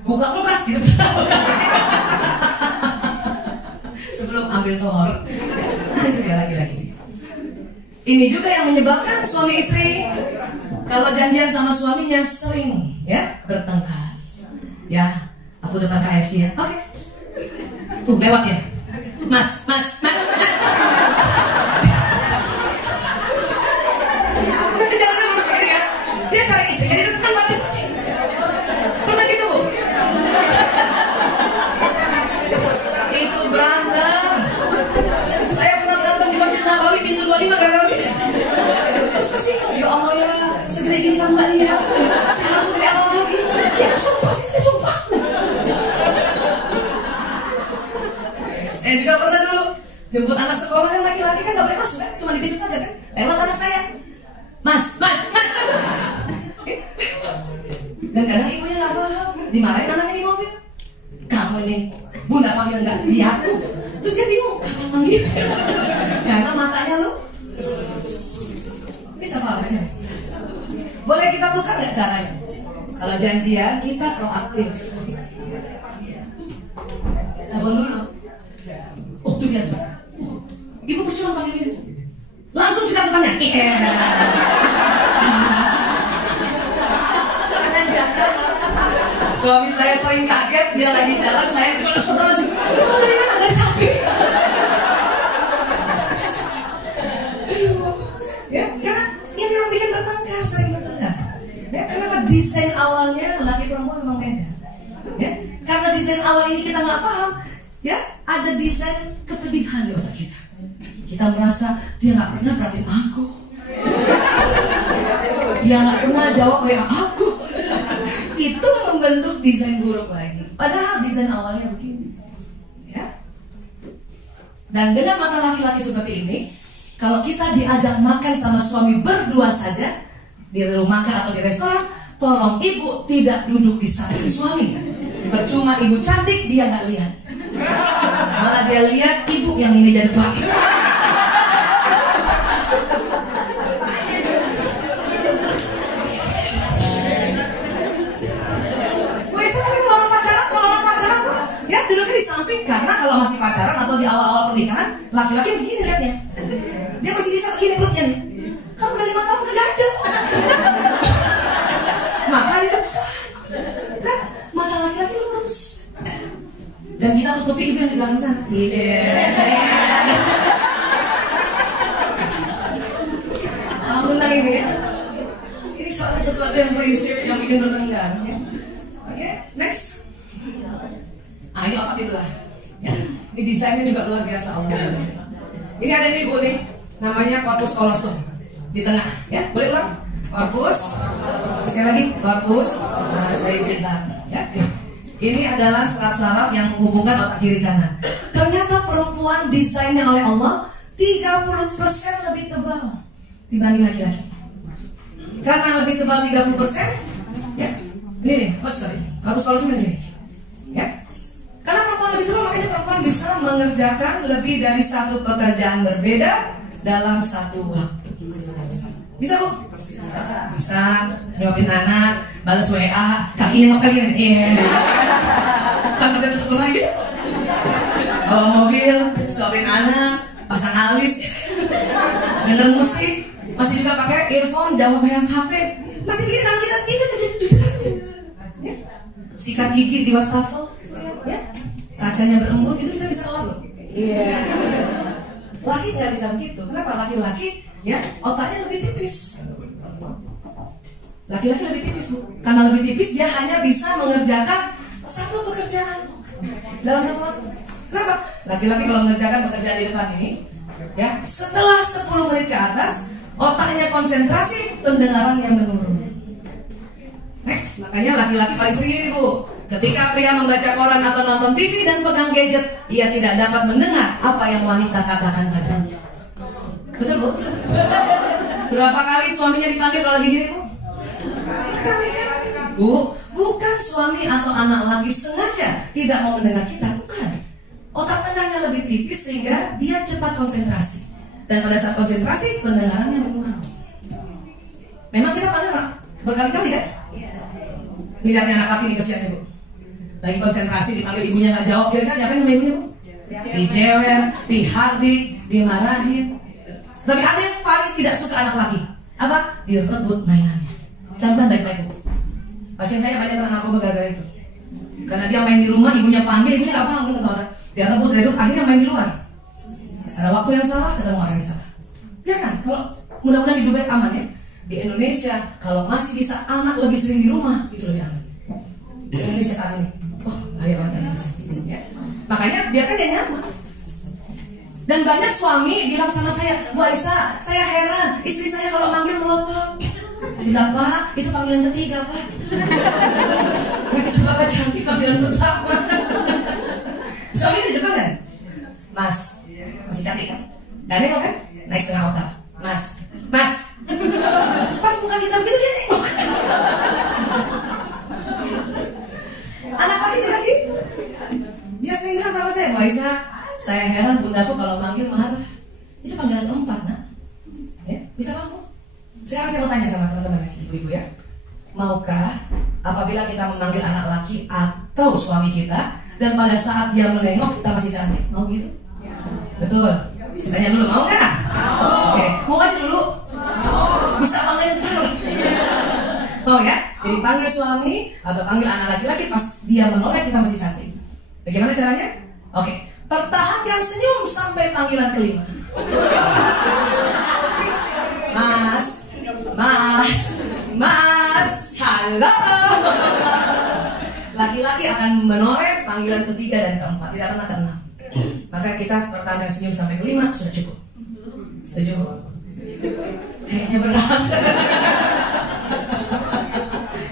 buka kulkas di depan sebelum ambil tohor. Itu dia lagi-lagi. Ini juga yang menyebabkan suami istri kalau janjian sama suaminya sering ya bertengkar. Ya, aku depan KFC ya. Oke. Lewat ya. Mas. Jangan ngurus begini kan. Dia cari istrinya di depan balik samping. Pernah gitu, Bu? Itu berantem. Saya pernah berantem di Masjid Nabawi pintu 25 gara-gara ini. Terus pasti ya Allah ya, segede gini kamu gak lihat. Saya harus segede apa lagi? Ya sumpah sih, sumpah. Saya juga pernah dulu jemput anak sekolah kan, laki-laki kan gak boleh masuk kan, cuma di pintu aja kan. Lewat anak saya, Mas. Dan kadang ibunya gak paham, dimarahin anaknya di mobil. Kamu ini bunda panggil nggak dia aku. Terus dia bingung kapan manggil karena matanya lu. Ini sama apa sih? Boleh kita tukar nggak caranya? Kalau janjian kita proaktif. Telepon dulu. Oh tuh dia tuh. Ibu cuma panggil gitu. Langsung cekat depannya. Suami saya sering kaget, dia lagi jalan, saya di depan lagi. Kamu dari mana? Dari sapi. Ya, karena ini yang bikin bertengkar, sering bertengkar. Ya, karena desain awalnya laki perempuan memang beda. Ya, karena desain awal ini kita nggak paham, ya, ada desain kepedihan di otak kita. Kita merasa dia nggak pernah perhatiin aku, dia nggak pernah jawab WA aku. Itu membentuk desain buruk lagi. Padahal desain awalnya begini, ya. Dan dengan mata laki-laki seperti ini, kalau kita diajak makan sama suami berdua saja di rumah makan atau di restoran, tolong ibu tidak duduk di samping suami. Percuma ibu cantik, dia nggak lihat. Malah dia lihat ibu yang ini jadi fakir. Ya duduknya di samping, karena kalau masih pacaran atau di awal-awal pernikahan, laki-laki begini lihatnya. Dia masih bisa begini perutnya nih. Kamu udah 5 tahun keganjel. Maka di depan. Kan mata laki-laki lurus. Dan kita tutupi ibu yang di belakang sana. Benar ini ya. Ini soal sesuatu yang prinsip yang bikin bertengkar. Ya. Oke, next. Ini otak dibelah. Ya. Ini desainnya juga luar biasa Allah. Ini ada nih Bu nih, namanya corpus callosum di tengah. Ya, boleh ulang? Corpus. Sekali lagi corpus. Nah, supaya pintar. Ya. Ini adalah serat saraf yang menghubungkan otak kiri kanan. Ternyata perempuan desainnya oleh Allah 30% lebih tebal dibanding laki-laki. Karena lebih tebal 30%, ya. Ini nih, corpus callosum di sini. Ya. Karena perempuan lebih tua, makanya perempuan bisa mengerjakan lebih dari satu pekerjaan berbeda dalam satu waktu. Bisa Bu? Bisa. Nyuapin anak, balas WA, kakinya ngepel gini. Iya. Kan pakai tutup rumah bisa. Bawa mobil, suapin anak, pasang alis, denger musik, masih juga pakai earphone, jawab HP, masih bikin tangan kita ini. Sikat gigi di wastafel. Ya, kacanya berembun, itu kita bisa keluar loh. Iya. Laki nggak bisa begitu. Kenapa? Laki-laki ya otaknya lebih tipis. Laki-laki lebih tipis Bu. Karena lebih tipis dia hanya bisa mengerjakan satu pekerjaan dalam satu waktu. Kenapa? Laki-laki kalau mengerjakan pekerjaan di depan ini, ya setelah 10 menit ke atas otaknya konsentrasi, pendengaran yang menurun. Next, makanya laki-laki paling sering ini Bu. Ketika pria membaca koran atau nonton TV dan pegang gadget, ia tidak dapat mendengar apa yang wanita katakan padanya. Betul, Bu? Berapa kali suaminya dipanggil kalau lagi gini, Bu? Berkali-kali. Bu, bukan suami atau anak lagi sengaja tidak mau mendengar kita, bukan. Otak pendengarnya lebih tipis sehingga dia cepat konsentrasi. Dan pada saat konsentrasi, pendengarannya menurun. Memang kita panggil berkali-kali kan? Tidaknya anak laki dikasihannya, Bu. Lagi konsentrasi dipanggil ibunya nggak jawab, kira-kira diapain sama ibunya, Bu? Dijewer, dihardik, dimarahin. Tapi ada yang paling tidak suka anak laki. Apa? Direbut mainannya. Camkan baik-baik, Bu. Pasien saya banyak kena narkoba gara-gara itu. Karena dia main di rumah, ibunya panggil, ibunya nggak paham, dia rebut, akhirnya main di luar. Ada waktu yang salah, ketemu orang yang salah. Ya kan? Kalau mudah-mudahan di Dubai aman ya. Di Indonesia, kalau masih bisa anak lebih sering di rumah, itu lebih aman. Di Indonesia saat ini, bahaya banget Indonesia. Ya. Makanya biarkan dia nyaman. Dan banyak suami bilang sama saya, Bu Aisyah, saya heran, istri saya kalau manggil melotot. Siapa? Pak, itu panggilan ketiga, Pak. Istri Bapak cantik, panggilan pertama. Suami di depan kan? Mas, masih cantik kan? Gak nengok kan? Naik setengah otak. Mas, Mas. Pas muka kita begitu dia nengok. Anak lagi juga gitu. Dia sering bilang sama saya, Bu Aisyah, saya heran bundaku kalau manggil marah. Itu panggilan keempat, nak. Ya, bisa kamu? Sekarang saya mau tanya sama teman-teman ibu-ibu ya. Maukah apabila kita memanggil anak laki atau suami kita dan pada saat dia menengok kita masih cantik? Mau gitu? Ya. Betul. Saya tanya dulu, mau nggak? Oke, mau aja dulu. Bisa panggil ntar. Mau ya? Jadi panggil suami atau panggil anak laki-laki pas dia menoleh kita masih cantik. Bagaimana caranya? Oke, pertahankan senyum sampai panggilan kelima. Mas, halo. Laki-laki akan menoleh panggilan ketiga dan keempat, tidak pernah keenam. Maka kita pertahankan senyum sampai kelima sudah cukup. Setuju, Bu? Kayaknya berat.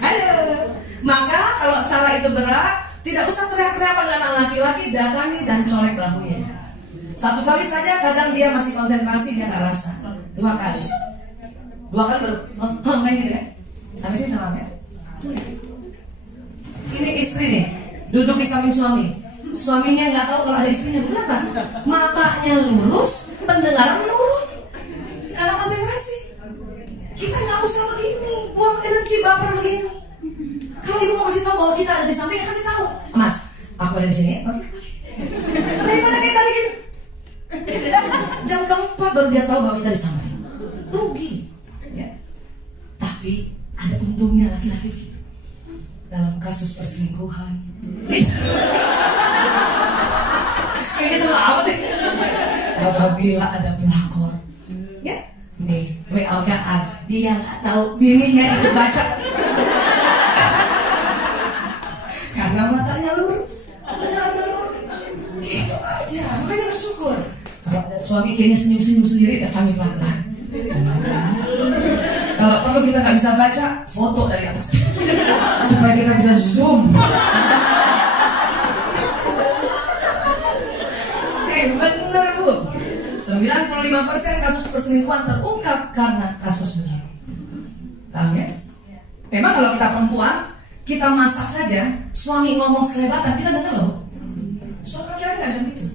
Halo. Maka kalau cara itu berat, tidak usah teriak-teriak panggilan anak laki-laki, datangi dan colek bahunya. Satu kali saja, kadang dia masih konsentrasi, dia nggak rasa. Dua kali baru kayak gitu ya. Sampai sini tamam ya. Ini istri nih, duduk di samping suami. Suaminya nggak tahu kalau ada istrinya. Kenapa? Matanya lurus, pendengaran menurun karena konsentrasi. Kita nggak usah begini, buang energi baper begini. Kalau ibu mau kasih tahu bahwa kita ada di samping, kasih tahu. Mas, aku ada di sini. Oke. Daripada kayak tadi gitu. Jam keempat baru dia tahu bahwa kita di samping. Rugi. Ya. Tapi ada untungnya laki-laki begitu. Dalam kasus perselingkuhan. Kayaknya sama apa sih? Apabila ada pelakor, ya, nih WA-an, dia nggak tahu bininya itu baca. Karena matanya lurus, pendengaran menurun. Gitu aja, makanya bersyukur. Kalau ada suami kayaknya senyum-senyum sendiri, datangi pelan-pelan. Kalau perlu kita nggak bisa baca, foto dari atas supaya kita bisa zoom. Bener, Bu. 95% kasus perselingkuhan terungkap karena kasus begini. Tahu ya? Memang kalau kita perempuan, kita masak saja, suami ngomong sekelebatan, kita dengar loh. Suami laki-laki nggak bisa begitu.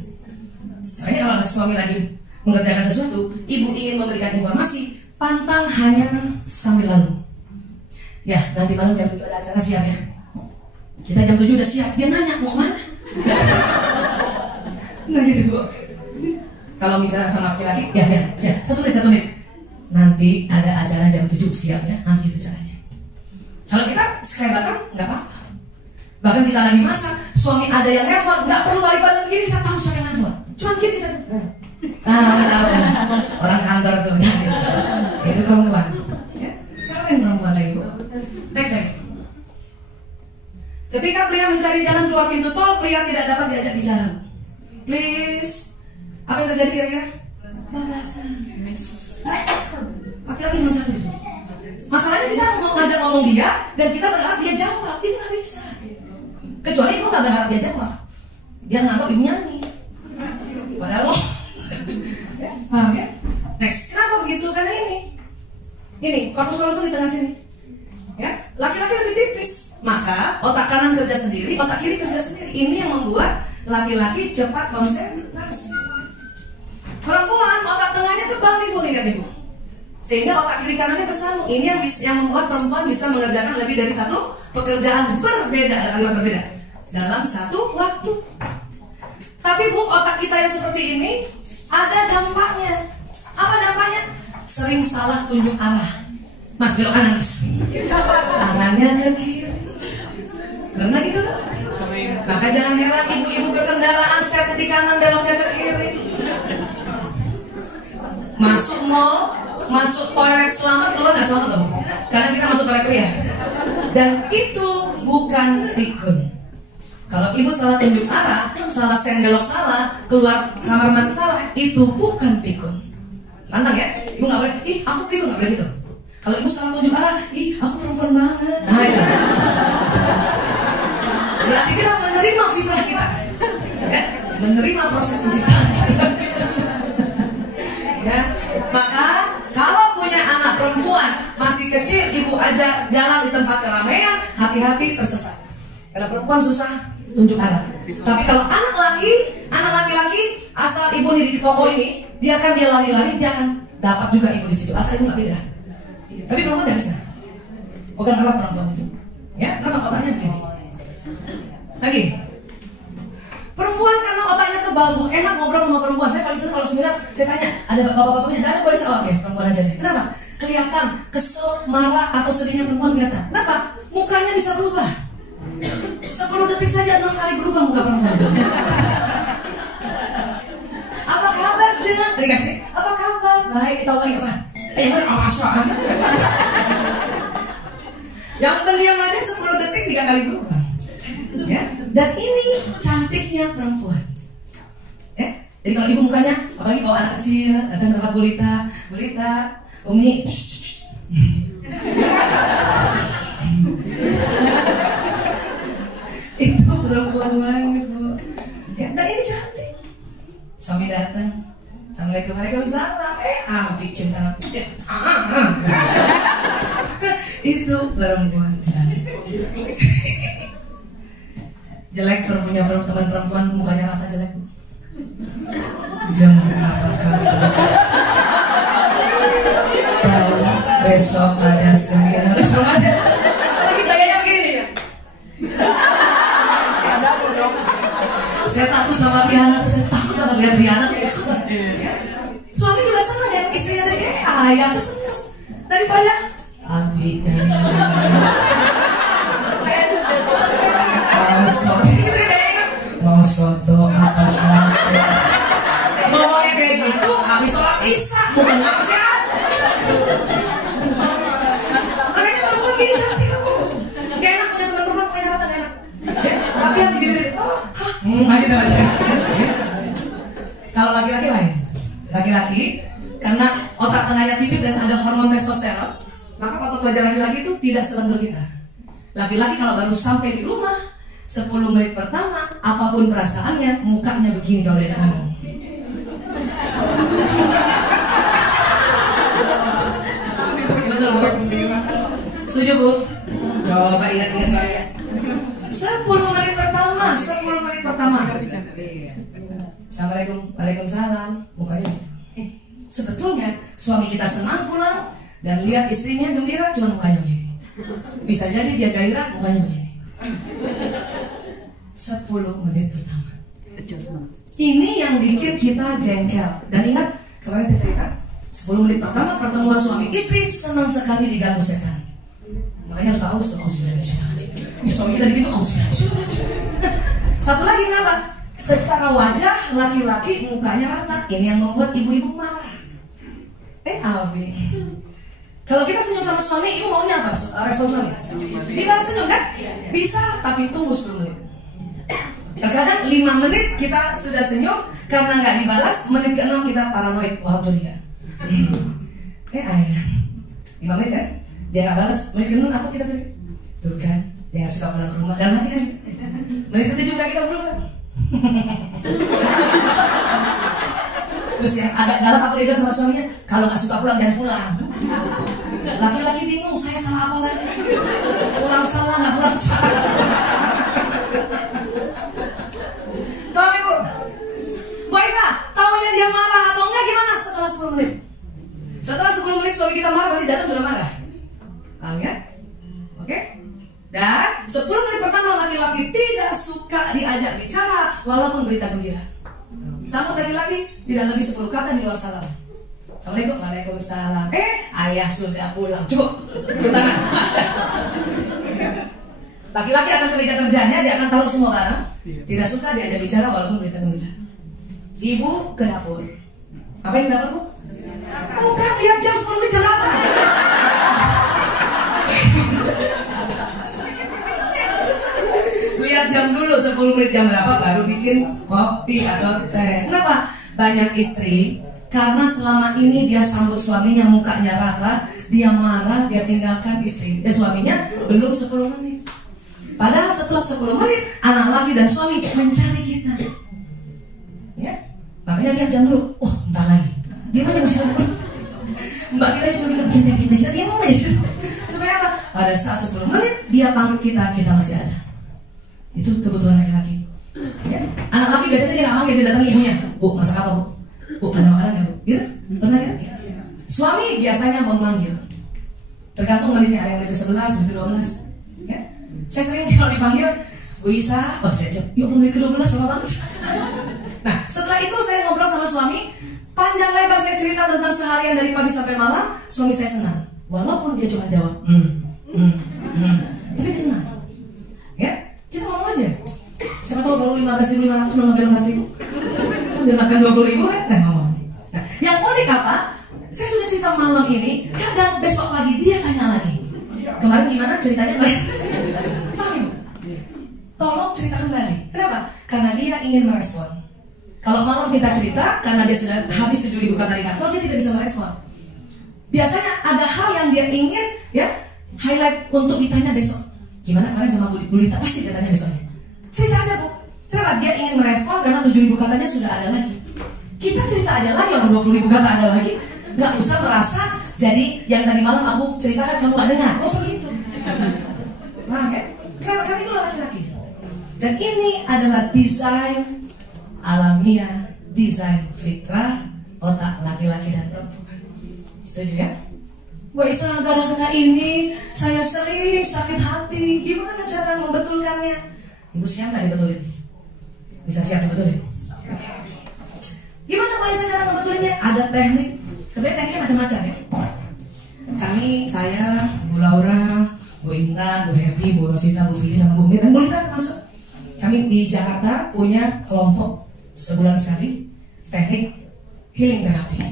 Makanya kalau ada suami lagi mengerjakan sesuatu, ibu ingin memberikan informasi, pantang hanya sambil lalu. Ya, nanti malam jam 7 ada acara siap ya. Kita jam 7 udah siap. Dia nanya mau kemana? Nah gitu, Bu. Kalau bicara sama laki-laki, ya, 1 menit. Nanti ada acara jam 7 siap ya. Nah gitu caranya. Kalau kita sekelebatan nggak apa-apa. Bahkan kita lagi masak, suami ada yang nelfon, nggak perlu balik badan begini, kita tahu siapa yang nelfon. Cuma gitu kita. Tahu. Orang kantor tuh. Itu perempuan. Ya. Keren perempuan lagi, Bu. Next lagi. Ketika pria mencari jalan keluar pintu tol, pria tidak dapat diajak bicara. Please. Apa yang terjadi kira-kira? Bablasan. Laki-laki cuma satu. Masalahnya kita mau ngajak ngomong dia dan kita berharap dia jawab. Itu nggak bisa. Kecuali ibu nggak berharap dia jawab, dia nganggap ibu nyanyi. Padahal lo, paham ya? Next, kenapa begitu? Karena ini korpus kallosum di tengah sini. Ya, laki-laki lebih tipis, maka otak kanan kerja sendiri, otak kiri kerja sendiri. Ini yang membuat laki-laki cepat konsentrasi. Perempuan otak tengahnya tebal nih bu, lihat ibu. Sehingga otak kiri kanannya tersambung. Ini yang membuat perempuan bisa mengerjakan lebih dari satu pekerjaan berbeda dalam satu waktu. Tapi bu, otak kita yang seperti ini ada dampaknya. Apa dampaknya? Sering salah tunjuk arah. Mas belok kanan mas, tangannya ke kiri. Pernah gitu kan? Maka jangan heran ibu-ibu berkendaraan set di kanan beloknya ke kiri. Masuk mall, masuk toilet selamat, keluar nggak selamat loh. Karena kita masuk toilet pria. Dan itu bukan pikun. Kalau ibu salah tunjuk arah, salah sen belok salah, keluar kamar mandi salah, itu bukan pikun. Lantang ya, ibu nggak boleh. Ih, aku pikun, nggak boleh gitu. Kalau ibu salah tunjuk arah, ih aku perempuan banget. Nah itu. Berarti kita menerima fitrah kita, ya? Menerima proses penciptaan kita. Ya, maka kalau punya anak perempuan masih kecil, ibu ajak jalan di tempat keramaian, hati-hati tersesat. Kalau perempuan susah tunjuk arah. Tapi kalau anak laki-laki, asal ibu nih di toko ini, biarkan dia lari-lari, dia akan dapat juga ibu di situ. Asal ibu nggak beda. Tapi perempuan nggak bisa. Bukan alat perempuan itu. Ya, kenapa otaknya begini? Lagi. Perempuan karena otaknya tebal bu, enak ngobrol sama perempuan. Saya paling senang kalau seminar, saya tanya, ada bapak-bapaknya, nggak ada boleh saya oke, perempuan aja deh. Kenapa? Kelihatan kesel, marah atau sedihnya perempuan kelihatan. Kenapa? Mukanya bisa berubah. 10 detik saja 6 kali berubah muka perempuan itu. Apa kabar jenang? Dikasih. Apa kabar? Baik, kita omongin apa? Yang pendiam aja 10 detik 3 kali berubah. Ya, dan ini cantiknya perempuan. Ya, jadi kalau ibu mukanya, apalagi kalau anak kecil datang ke tempat Gulita, Umi. Itu perempuan banget bu. Ya, dan ini cantik. Suami datang. Assalamualaikum, waalaikumsalam. Abi cinta. Itu perempuan cantik. Jelek punya teman perempuan mukanya rata jelek bu. Jam apa kabar? Tahu besok ada seminar ada. Lagi tanyanya begini ya. Saya takut sama Riana, saya takut banget lihat Riana. Suami juga senang ya, istrinya tadi ayah tuh senang daripada Abi dari mau soto apa saja. Ngomongnya kayak gitu, habis sholat isya, bukan apa sih? Makanya perempuan gini cantik kamu. Gak enak punya teman perempuan punya rata gak enak. Laki-laki di bibir, gitu aja. Kalau laki-laki lain, laki-laki karena otak tengahnya tipis dan ada hormon testosteron, maka otot wajah laki-laki itu tidak selentur kita. Laki-laki kalau baru sampai di rumah 10 menit pertama, apapun perasaannya, mukanya begini kalau dia ngomong. Betul bu? Setuju bu? Coba ingat-ingat saya. 10 menit pertama, 10 menit pertama. Assalamualaikum, waalaikumsalam. Mukanya gitu. Sebetulnya suami kita senang pulang dan lihat istrinya gembira, cuma mukanya begini. Bisa jadi dia gairah, mukanya begini. 10 menit pertama. Ini yang bikin kita jengkel. Dan ingat, kemarin saya cerita 10 menit pertama pertemuan suami istri senang sekali diganggu setan. Makanya harus tahu suami kita dibilang Satu lagi kenapa? Secara wajah laki-laki mukanya rata. Ini yang membuat ibu-ibu marah. Abi, kalau kita senyum sama suami, ibu maunya apa? Respon suami? Kita senyum kan? Bisa, tapi tunggu 10 menit. Kadang 5 menit kita sudah senyum, karena nggak dibalas, menit ke-6 kita paranoid, wah curiga. Ayah, 5 menit kan? Dia nggak balas, menit ke-6 apa kita beri? Tuh kan, Dia nggak suka pulang ke rumah. Dalam hati kan, menit ke-7 nggak kita berubah. Terus yang agak galak apa dia bilang sama suaminya, kalau nggak suka pulang jangan pulang. Laki-laki bingung, saya salah apa lagi? Pulang salah nggak pulang salah. Tahu ibu? Bu Aisyah, tahunya dia marah atau enggak gimana? Setelah 10 menit. Setelah 10 menit suami kita marah, berarti datang sudah marah. Paham ya? Oke? Dan 10 menit pertama laki-laki tidak suka diajak bicara walaupun berita gembira. Sambut laki-laki tidak lebih 10 kata di luar salam. Assalamualaikum, waalaikumsalam. Ayah sudah pulang. Cukup tangan. Laki-laki akan ke meja kerjanya, dia akan taruh semua barang. Tidak suka diajak bicara walaupun berita gembira. Ibu ke dapur. Apa yang dapur, Bu? Bukan, lihat jam 10 menit jam berapa. Lihat jam dulu 10 menit jam berapa baru bikin kopi atau teh. Kenapa? Banyak istri karena selama ini dia sambut suaminya mukanya rata, dia marah, dia tinggalkan istri dan suaminya belum 10 menit. Padahal setelah 10 menit anak laki dan suami mencari kita. Ya, makanya lihat jam dulu. Oh, bentar lagi. Gimana mesti Mbak kita disuruh kita diam aja. Supaya apa? Pada saat 10 menit dia panggil kita masih ada. Itu kebutuhan laki-laki. Ya. Anak laki biasanya dia nggak manggil, dia datang ibunya. Bu, masak apa, Bu? Bu, ada makanan nggak, Bu? Gitu? Pernah kan? Ya. Suami biasanya memanggil. Tergantung menitnya, ada yang menit ke-11, menit ke-12. Ya. Saya sering kalau dipanggil, Bu Isa, saya jawab, yuk menit ke-12, lama banget. Nah, setelah itu saya ngobrol sama suami, panjang lebar saya cerita tentang seharian dari pagi sampai malam. Suami saya senang, walaupun dia cuma jawab, tapi dia senang. Ya. Kita ngomong aja. Siapa tahu baru 15.500 belum sampai 15.000. Udah makan 20.000 kan? Nah, ngomong. Nah, yang unik apa? Saya sudah cerita malam ini, kadang besok pagi dia tanya lagi. Kemarin gimana ceritanya? Paham? Tolong cerita kembali. Kenapa? Karena dia ingin merespon. Kalau malam kita cerita, karena dia sudah habis 7.000 kata di kantor, dia tidak bisa merespon. Biasanya ada hal yang dia ingin ya highlight untuk ditanya besok. Gimana kemarin sama Bu Lita? Pasti dia tanya besoknya. Cerita aja, Bu. Kenapa? Dia ingin merespon karena 7.000 katanya sudah ada lagi. Kita cerita aja lagi, orang 20.000 kata ada lagi. Gak usah merasa jadi yang tadi malam aku ceritakan kamu gak dengar. Oh seperti itu. Paham ya? Kenapa? Karena itulah laki-laki. Dan ini adalah desain alamiah, desain fitrah otak laki-laki dan perempuan. Setuju ya? Bu Aisyah, gara-gara ini saya sering sakit hati. Gimana cara membetulkannya? Ibu siap nggak dibetulin? Bisa siap dibetulin? Gimana Bu Aisyah cara membetulinnya? Ada teknik. Sebenarnya tekniknya macam-macam ya. Kami, saya, Bu Laura, Bu Intan, Bu Happy, Bu Rosita, Bu Fili, sama Bu Mir, dan Bu Lita masuk. Kami di Jakarta punya kelompok sebulan sekali teknik healing terapi.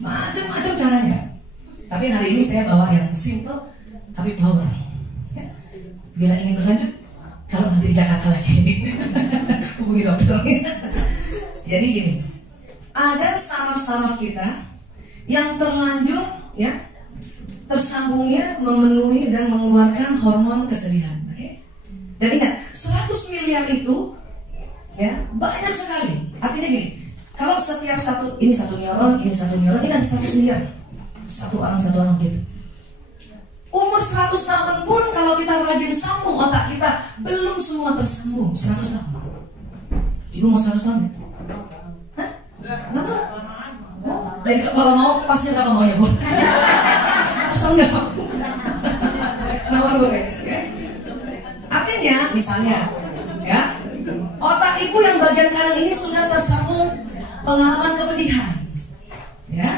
Macam-macam caranya. Tapi hari ini saya bawa yang simple tapi power. Ya. Bila ingin berlanjut, kalau nanti di Jakarta lagi, hubungi dokter. Jadi gini, ada saraf-saraf kita yang terlanjur, ya, tersambungnya memenuhi dan mengeluarkan hormon kesedihan. Okay? Dan ingat, 100 miliar itu, ya, banyak sekali. Artinya gini, kalau setiap ini satu neuron, ini ada 100 miliar. Satu orang gitu. Umur 100 tahun pun kalau kita rajin sambung otak kita, belum semua tersambung 100 tahun. Ibu mau 100 tahun ya? Hah? Nggak mau? Oh, dari kalau mau pasnya berapa maunya, Bu? 100 tahun nggak mau? Nawar boleh ya? Artinya misalnya ya, otak ibu yang bagian kanan ini sudah tersambung pengalaman kepedihan. Ya.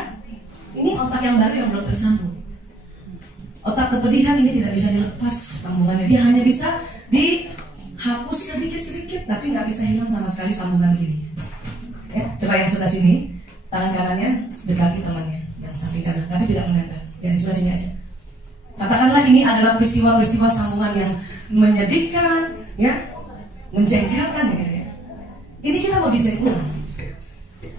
Ini otak yang baru yang belum tersambung. Otak kepedihan ini tidak bisa dilepas sambungannya. Dia hanya bisa dihapus sedikit-sedikit, tapi nggak bisa hilang sama sekali sambungan begini. Ya, coba yang sebelah sini, tangan kanannya dekati temannya yang samping kanan, tapi tidak menempel. Yang di sebelah sini aja. Katakanlah ini adalah peristiwa-peristiwa sambungan yang menyedihkan, ya, menjengkelkan, gitu ya. Ini kita mau desain ulang.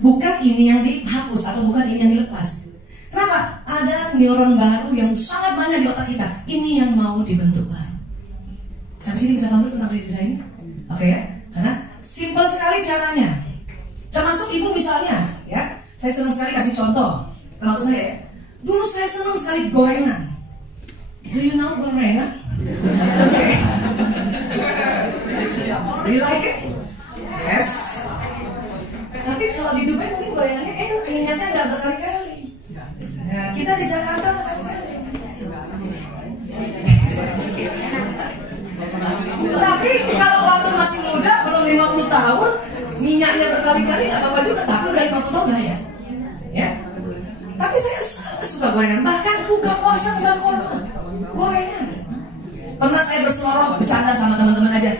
Bukan ini yang dihapus atau bukan ini yang dilepas. Kenapa? Ada neuron baru yang sangat banyak di otak kita. Ini yang mau dibentuk baru. Sampai sini bisa paham tentang redesign? Oke ya, karena simpel sekali caranya. Termasuk ibu misalnya, ya, saya senang sekali kasih contoh. Termasuk saya ya. Dulu saya senang sekali gorengan. Do you know gorengan? Okay. Do you like it? Yes. Tapi kalau di Dubai mungkin gorengannya enak, minyaknya nggak berkali-kali. Nah, kita di Jakarta berkali-kali. Tapi kalau waktu masih muda, belum 50 tahun, minyaknya berkali-kali nggak apa-apa juga. Tapi udah 50 tahun lah ya. Ya. Tapi saya sangat suka gorengan. Bahkan buka puasa bukan korma, gorengan. Pernah saya berseloroh bercanda sama teman-teman aja.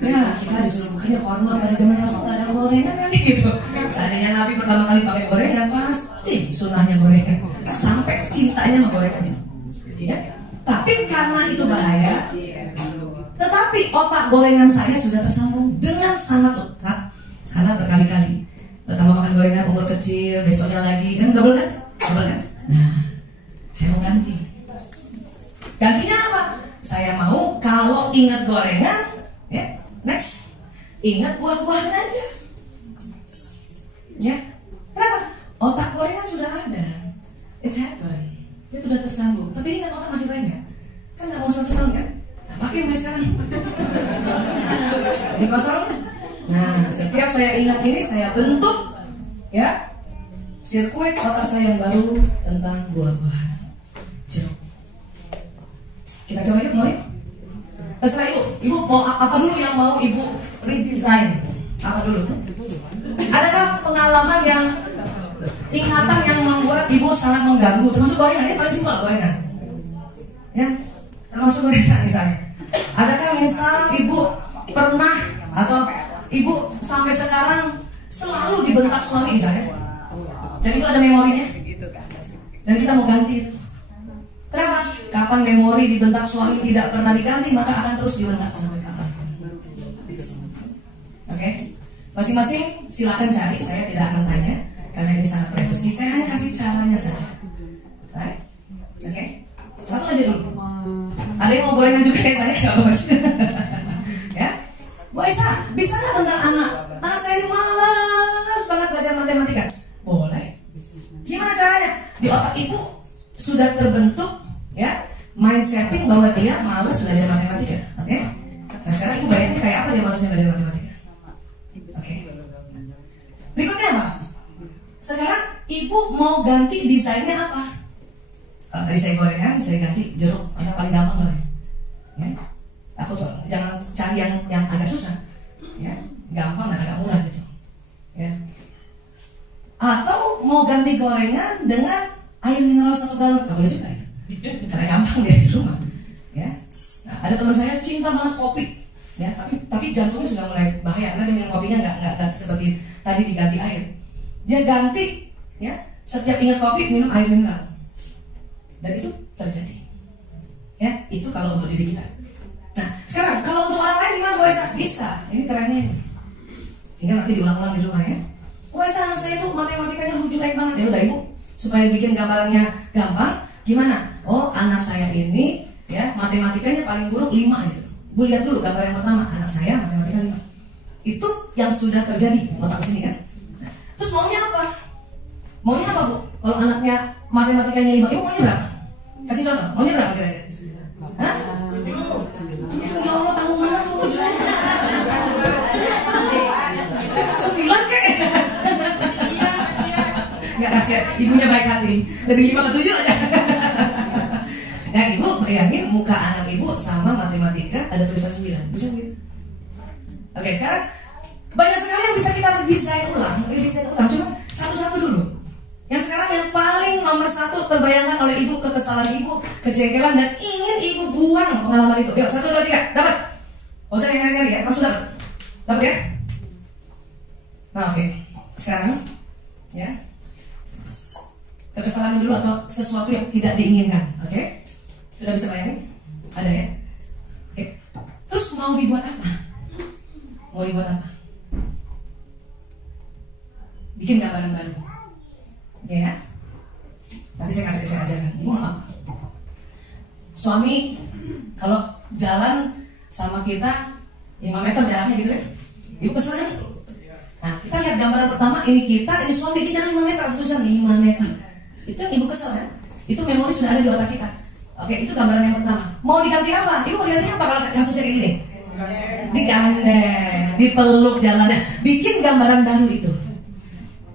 Ya kita disuruh bukannya korma pada zaman Rasul nggak ada gorengan kali gitu. Seandainya Nabi pertama kali pakai gorengan pasti sunnahnya gorengan. Sampai cintanya sama gorengan itu. Ya. Tapi karena itu bahaya. Tetapi otak gorengan saya sudah tersambung dengan sangat lekat karena berkali-kali. Pertama makan gorengan umur kecil, besoknya lagi kan double kan? Double kan? Nah, saya mau ganti. Gantinya apa? Saya mau kalau ingat gorengan, ya, next, ingat buah-buahan aja. Ya, kenapa? Otak gorengan sudah ada. It happened. Dia sudah tersambung. Tapi ingat otak masih banyak. Kan nggak mau 100 tahun kan? Pakai mulai sekarang. Ini kosong. Nah, setiap saya ingat ini saya bentuk, ya, sirkuit otak saya yang baru tentang buah-buahan. Jeruk. Kita coba yuk, mau yuk? Terserah ibu. Ibu mau apa dulu yang mau ibu redesign? Apa dulu? Adakah pengalaman yang ingatan yang membuat ibu sangat mengganggu? Termasuk gorengan, ini paling simpel gorengan. Ya, termasuk gorengan misalnya. Adakah misal ibu pernah atau ibu sampai sekarang selalu dibentak suami misalnya? Dan itu ada memorinya. Dan kita mau ganti itu. Kenapa? Kapan memori dibentak suami tidak pernah diganti, maka akan terus dibentak sampai kapan. Oke? Masing-masing silakan cari, saya tidak akan tanya karena ini sangat privasi. Saya hanya kasih caranya saja. Right? Oke? Satu aja dulu. Ada yang mau gorengan juga kayak saya? Gak apa-apa. Ya? Bu Aisyah, bisa nggak tentang anak? Anak saya ini malas banget belajar matematika. Boleh. Gimana caranya? Di otak ibu sudah terbentuk, ya, mind setting bahwa dia malas belajar matematika. Oke? Nah sekarang ibu bayangin kayak apa dia malasnya belajar matematika. Oke? Berikutnya apa? Sekarang ibu mau ganti desainnya apa? Kalau tadi saya gorengan, saya ganti jeruk karena paling gampang soalnya. Ya? Aku tuh jangan cari yang agak susah, ya, gampang dan agak murah gitu. Ya. Atau mau ganti gorengan dengan air mineral 1 galon, nggak boleh juga ya, karena gampang dia di rumah. Ya. Nah, ada teman saya cinta banget kopi, ya, tapi jantungnya sudah mulai bahaya karena dia minum kopinya nggak seperti tadi diganti air. Dia ganti, ya, setiap ingat kopi minum air mineral. Dan itu terjadi. Ya, itu kalau untuk diri kita. Nah, sekarang kalau untuk orang lain gimana Bu Aisyah? Bisa. Ini kerennya ini. Tinggal nanti diulang-ulang di rumah ya. Bu Aisyah, anak saya itu matematikanya lucu baik banget. Ya udah ibu, supaya bikin gambarannya gampang, gimana? Oh, anak saya ini ya matematikanya paling buruk 5 gitu. Bu lihat dulu gambar yang pertama, anak saya matematika 5. Itu yang sudah terjadi otak sini kan. Nah, terus maunya apa? Maunya apa Bu? Kalau anaknya matematikanya 5, ibu maunya berapa? Kasih contoh, maunya berapa kira-kira? Hah? Ya Allah, tahu mana tuh? 9 kek? Nggak kasihan, ibunya baik hati. Dari 5 ke 7 aja. Nah ibu bayangin muka anak ibu sama matematika ada tulisan 9. Bisa gitu? Oke, sekarang banyak sekali yang bisa kita redesign ulang. Cuma satu-satu dulu. Yang sekarang yang paling nomor 1 terbayangkan oleh ibu, kekesalan ibu, kejengkelan dan ingin ibu buang pengalaman itu. Yuk, 1, 2, 3, dapat. Oh, saya nyari ya, langsung dapat. Dapat ya? Nah, oke. Sekarang, ya, kekesalan dulu atau sesuatu yang tidak diinginkan. Oke? Sudah bisa bayangin? Ada ya? Oke. Terus mau dibuat apa? Mau dibuat apa? Bikin gambaran baru. Ya, nanti saya ajarkan. Ibu mau apa? Suami kalau jalan sama kita 5 meter jaraknya gitu kan. Ibu kesel kan? Nah, kita lihat gambaran pertama, ini kita, ini suami kita 5 meter, tulisan 5 meter. Itu yang ibu kesel kan? Itu memori sudah ada di otak kita. Oke, itu gambaran yang pertama. Mau diganti apa? Ibu mau diganti apa kalau kasusnya kayak gini? Digandeng, dipeluk jalannya, bikin gambaran baru itu.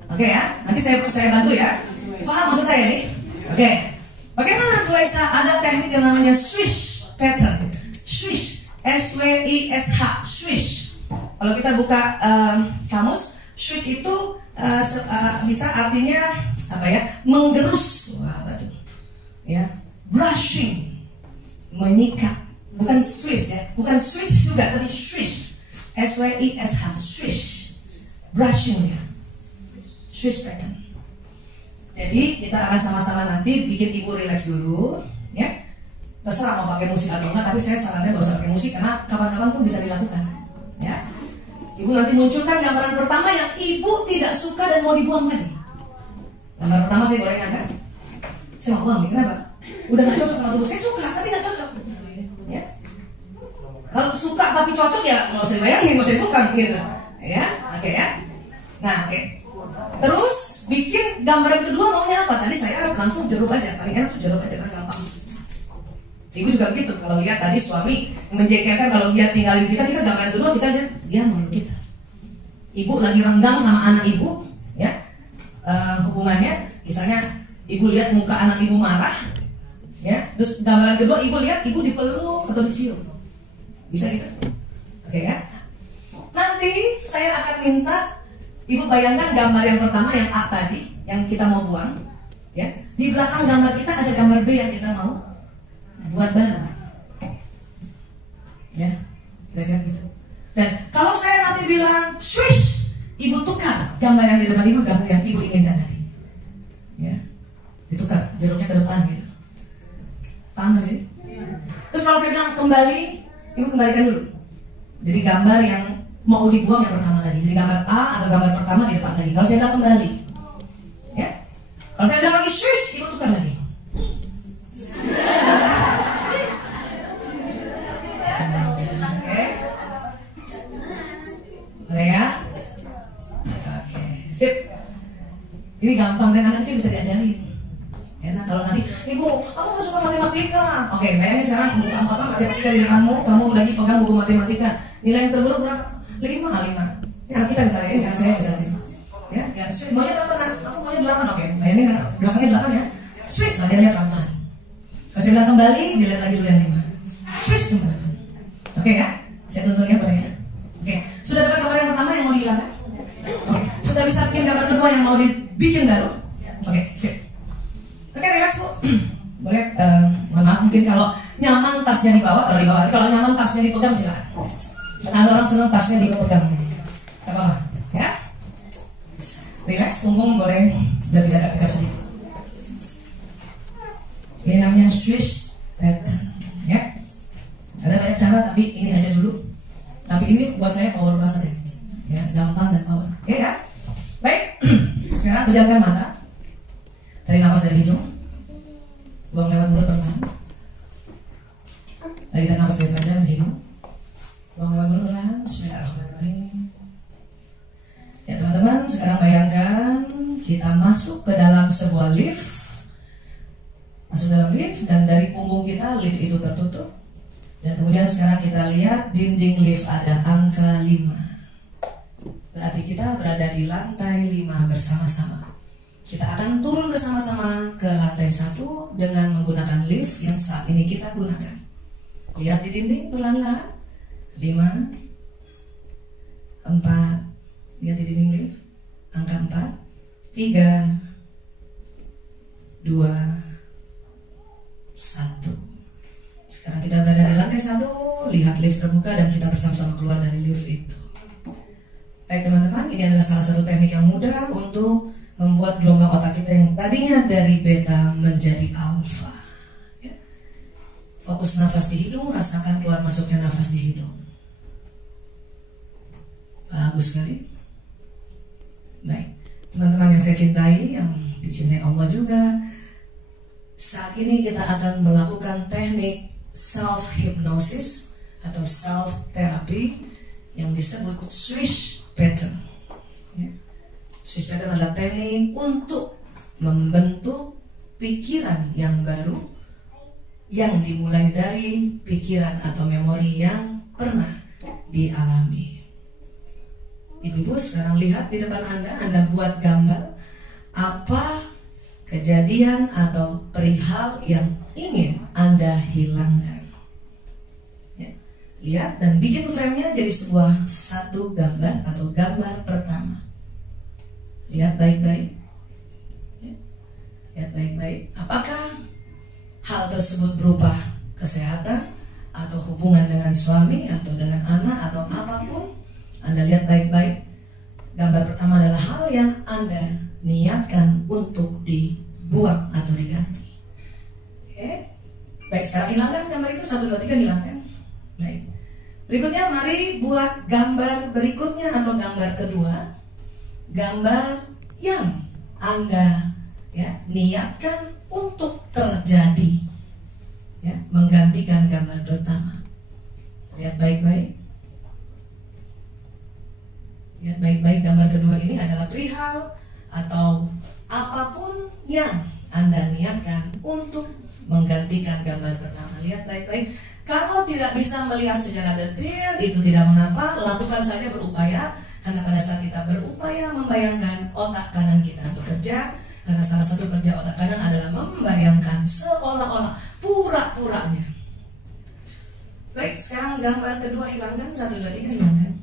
Oke ya, nanti saya bantu ya. Paham maksud saya nih? Oke. Bagaimana Bu Esa? Ada teknik yang namanya swish pattern. Swish, S-W-I-S-H, swish. Kalau kita buka kamus, swish itu bisa artinya apa ya? Menggerus. Wah, betul. Ya, brushing, menyikat. Bukan swish ya, bukan switch juga, tapi swish. S-W-I-S-H, swish. Brushing ya. Swish pattern. Jadi kita akan sama-sama nanti bikin ibu relax dulu, ya. Terserah mau pakai musik atau enggak, tapi saya sarannya gak usah pakai musik karena kapan-kapan pun bisa dilakukan, ya. Ibu nanti munculkan gambaran pertama yang ibu tidak suka dan mau dibuang tadi. Gambar pertama saya gorengan kan? Saya mau buang nih, kenapa? Udah gak cocok sama tubuh. Saya suka tapi gak cocok, ya. Kalau suka tapi cocok ya nggak usah dibayangin, nggak usah dibuka gitu, ya. Oke ya. Nah, oke. Terus bikin gambaran kedua maunya apa? Tadi saya langsung jeruk aja, paling enak tuh jeruk aja kan gampang. Ibu juga begitu. Kalau lihat tadi suami menjengkelkan kalau dia tinggalin kita gambaran kedua kita lihat dia meluk kita. Ibu lagi renggang sama anak ibu, ya hubungannya. Misalnya ibu lihat muka anak ibu marah, ya. Terus gambaran kedua ibu lihat ibu dipeluk atau dicium, bisa gitu. Oke ya. Nanti saya akan minta ibu bayangkan gambar yang pertama yang A tadi, yang kita mau buang, ya. Di belakang gambar kita ada gambar B yang kita mau buat baru, ya. Kira-kira gitu. Dan kalau saya nanti bilang swish, ibu tukar gambar yang di depan ibu, gambar yang ibu inginkan tadi, ya. Ditukar jeruknya ke depan gitu. Paham gak sih? Terus kalau saya bilang kembali, ibu kembalikan dulu. Jadi gambar yang mau dibuang yang pertama tadi. Jadi gambar A atau gambar pertama di depan lagi. Kalau saya bilang kembali, ya. Kalau saya bilang lagi swish, ibu tukar lagi. Oke, ya. Oke, sip. Ini gampang dan anak kecil bisa diajarin. Enak kalau nanti, ibu, aku nggak suka matematika. Oke, bayangin sekarang buka matematika di depanmu, kamu lagi pegang buku matematika. Nilai yang terburuk berapa? 5. Anak kita bisa lihat, anak saya bisa lihat. Ya, ya, Swiss, maunya berapa? Aku maunya 8. Oke, bayangin belakangnya 8 ya. Swiss, nah dia lihat 8. Kalau saya bilang kembali, dilihat lagi dulu yang 5. Swiss kembali. Oke ya, saya tuntunnya boleh ya. Oke, sudah dapat gambar yang pertama yang mau dihilangkan? Oke, sudah bisa bikin gambar kedua yang mau dibikin baru? Oke, sip. Oke, relax bu. Boleh, mohon maaf mungkin kalau nyaman tasnya dibawa, kalau nyaman tasnya dipegang silakan. Karena ada orang senang tasnya dipegang nih. Gak apa-apa, ya. Relax, punggung boleh lebih agak tegap sedikit. Ini namanya swish pattern, ya. Ada banyak cara, tapi ini aja dulu. Tapi ini buat saya power banget ya, gampang dan power. Oke ya. Baik, sekarang pejamkan mata. Tarik nafas dari hidung, buang lewat mulut perlahan. Tarik nafas dari panjang dari hidung, buang lewat mulut perlahan. Bismillahirrahmanirrahim. Ya teman-teman, sekarang bayangkan kita masuk ke dalam sebuah lift. Masuk dalam lift dan dari punggung kita lift itu tertutup. Dan kemudian sekarang kita lihat dinding lift ada angka 5. Berarti kita berada di lantai 5 bersama-sama. Kita akan turun bersama-sama ke lantai 1 dengan menggunakan lift yang saat ini kita gunakan. Lihat di dinding perlahan-lahan. 5, 4. Lihat di dinding lift. Angka 4, 3, 2, 1. Sekarang kita berada di lantai 1, lihat lift terbuka dan kita bersama-sama keluar dari lift itu. Baik teman-teman, ini adalah salah satu teknik yang mudah untuk membuat gelombang otak kita yang tadinya dari beta menjadi alfa. Ya. Fokus nafas di hidung, rasakan keluar masuknya nafas di hidung. Bagus sekali. Baik, teman-teman yang saya cintai, yang dicintai Allah juga, saat ini kita akan melakukan teknik self-hypnosis atau self therapy yang disebut Swiss pattern. Ya. Swiss pattern adalah teknik untuk membentuk pikiran yang baru yang dimulai dari pikiran atau memori yang pernah dialami. Ibu-ibu sekarang lihat di depan Anda buat gambar apa kejadian atau perihal yang ingin Anda hilangkan. Ya. Lihat dan bikin frame-nya jadi satu gambar atau gambar pertama. Lihat baik-baik. Ya. Lihat baik-baik. Apakah hal tersebut berupa kesehatan atau hubungan dengan suami atau dengan anak atau apapun? Anda lihat baik-baik. Gambar pertama adalah hal yang Anda niatkan untuk dibuang atau diganti. Oke. Baik, sekarang hilangkan gambar itu. 1, 2, 3 hilangkan. Baik. Berikutnya mari buat gambar berikutnya atau gambar kedua. Gambar yang Anda niatkan untuk terjadi. Ya, menggantikan gambar pertama. Lihat baik-baik. Lihat baik-baik, gambar kedua ini adalah perihal atau apapun yang Anda niatkan untuk menggantikan gambar pertama. Lihat baik-baik. Kalau tidak bisa melihat secara detail, itu tidak mengapa, lakukan saja berupaya. Karena pada saat kita berupaya membayangkan, otak kanan kita bekerja. Karena salah satu kerja otak kanan adalah membayangkan seolah-olah pura-puranya. Baik, sekarang gambar kedua hilangkan. 1, 2, 3 hilangkan.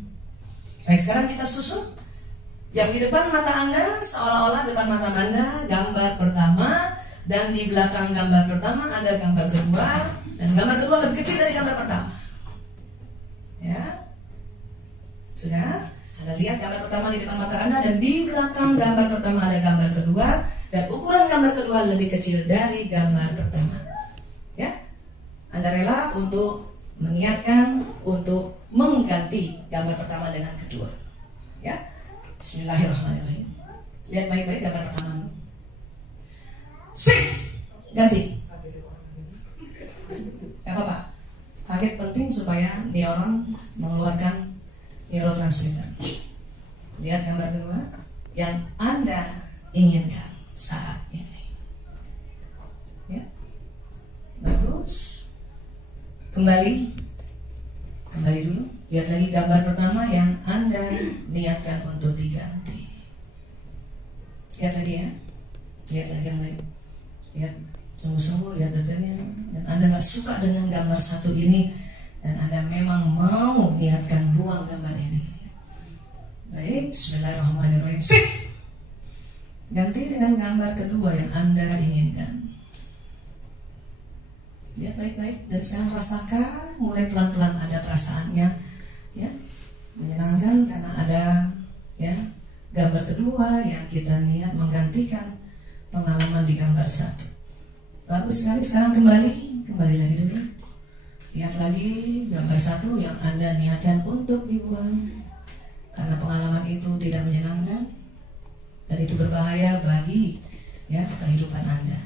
Baik, sekarang kita susun. Yang di depan mata Anda, seolah-olah depan mata Anda gambar pertama, dan di belakang gambar pertama ada gambar kedua, dan gambar kedua lebih kecil dari gambar pertama. Ya, sudah. Anda lihat gambar pertama di depan mata Anda, dan di belakang gambar pertama ada gambar kedua, dan ukuran gambar kedua lebih kecil dari gambar pertama. Ya, Anda rela untuk meniatkan untuk mengganti gambar pertama dengan kedua. Ya, Bismillahirrahmanirrahim. Lihat baik-baik gambar pertama. Switch, ganti. Gak apa-apa. Target penting supaya neuron mengeluarkan neurotransmitter. Lihat gambar kedua yang Anda inginkan saat ini. Ya, bagus. Kembali dulu. Lihat lagi gambar pertama yang Anda niatkan untuk diganti. Lihat lagi ya. Lihat lagi yang lain. Lihat sungguh-sungguh, lihat detailnya. Dan Anda gak suka dengan gambar satu ini, dan Anda memang mau niatkan buang gambar ini. Baik, Bismillahirrahmanirrahim. Sis! Ganti dengan gambar kedua yang Anda inginkan. Lihat baik-baik, dan sekarang rasakan mulai pelan-pelan ada perasaannya, ya, menyenangkan karena ada gambar kedua yang kita niat menggantikan pengalaman di gambar satu. Bagus sekali. Sekarang kembali lagi dulu. Lihat lagi gambar satu yang Anda niatkan untuk dibuang karena pengalaman itu tidak menyenangkan dan itu berbahaya bagi kehidupan Anda.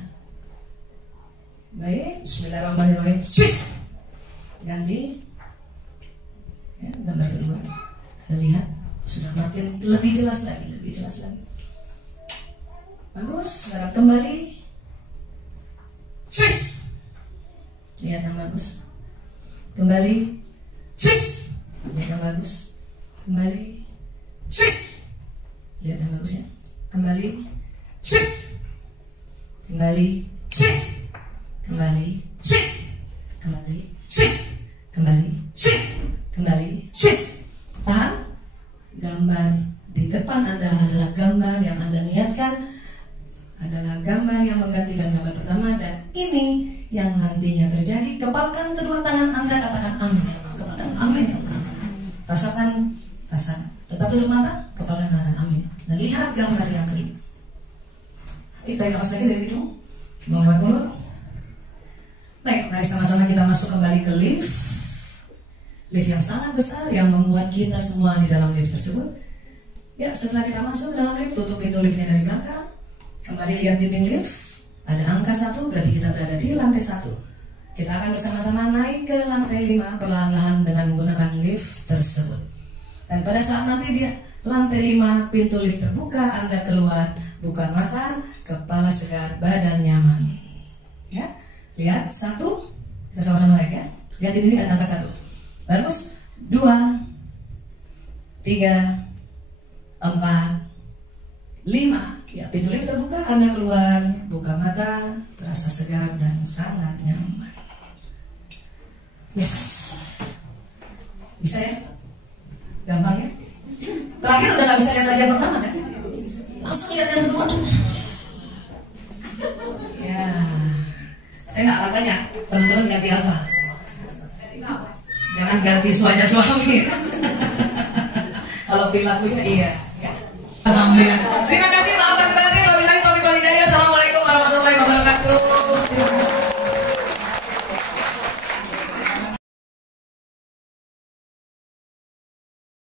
Baik, Bismillahirrahmanirrahim. Swiss. Ganti. Ya, gambar kedua. Anda lihat sudah makin lebih jelas lagi. Bagus. Sekarang kembali. Swiss. Lihat yang bagus. Kembali. Swiss. Lihat yang bagus. Kembali. Swiss. Lihat yang bagus ya. Kembali. Swiss. Kembali. Swiss. Kembali, Swiss, kembali, Swiss, kembali, Swiss, kembali, Swiss. Tahan. Gambar di depan Anda adalah gambar yang Anda niatkan, adalah gambar yang menggantikan gambar pertama, dan ini yang nantinya terjadi. Kepalkan kedua tangan Anda, katakan amin ya Allah, kepalkan amin ya Allah. Rasakan. Tetap tutup mata, kepalkan tangan amin. Dan lihat gambar yang kedua. Tarik nafas lagi dari hidung, membuat mulut. Baik, mari sama-sama kita masuk kembali ke lift yang sangat besar yang memuat kita semua di dalam lift tersebut. Ya, setelah kita masuk dalam lift, tutup pintu liftnya dari belakang. Kembali lihat dinding lift, ada angka 1, berarti kita berada di lantai 1. Kita akan bersama-sama naik ke lantai 5 perlahan-lahan dengan menggunakan lift tersebut. Dan pada saat nanti dia lantai 5 pintu lift terbuka, Anda keluar, buka mata, kepala segar, badan nyaman. Ya, lihat 1, kita sama-sama naik ya. Lihat ini kan angka 1. Bagus. 2, 3, 4, 5. Ya, pintu lift terbuka, Anda keluar, buka mata, terasa segar dan sangat nyaman. Yes. Bisa ya? Gampang ya? Terakhir udah gak bisa lihat lagi yang pertama kan? Langsung lihat yang kedua tuh. Ya, saya gak akan tanya teman-teman ganti apa. Jangan ganti wajah suami. Kalau perilakunya iya. Ya. Alhamdulillah. Terima kasih Pak.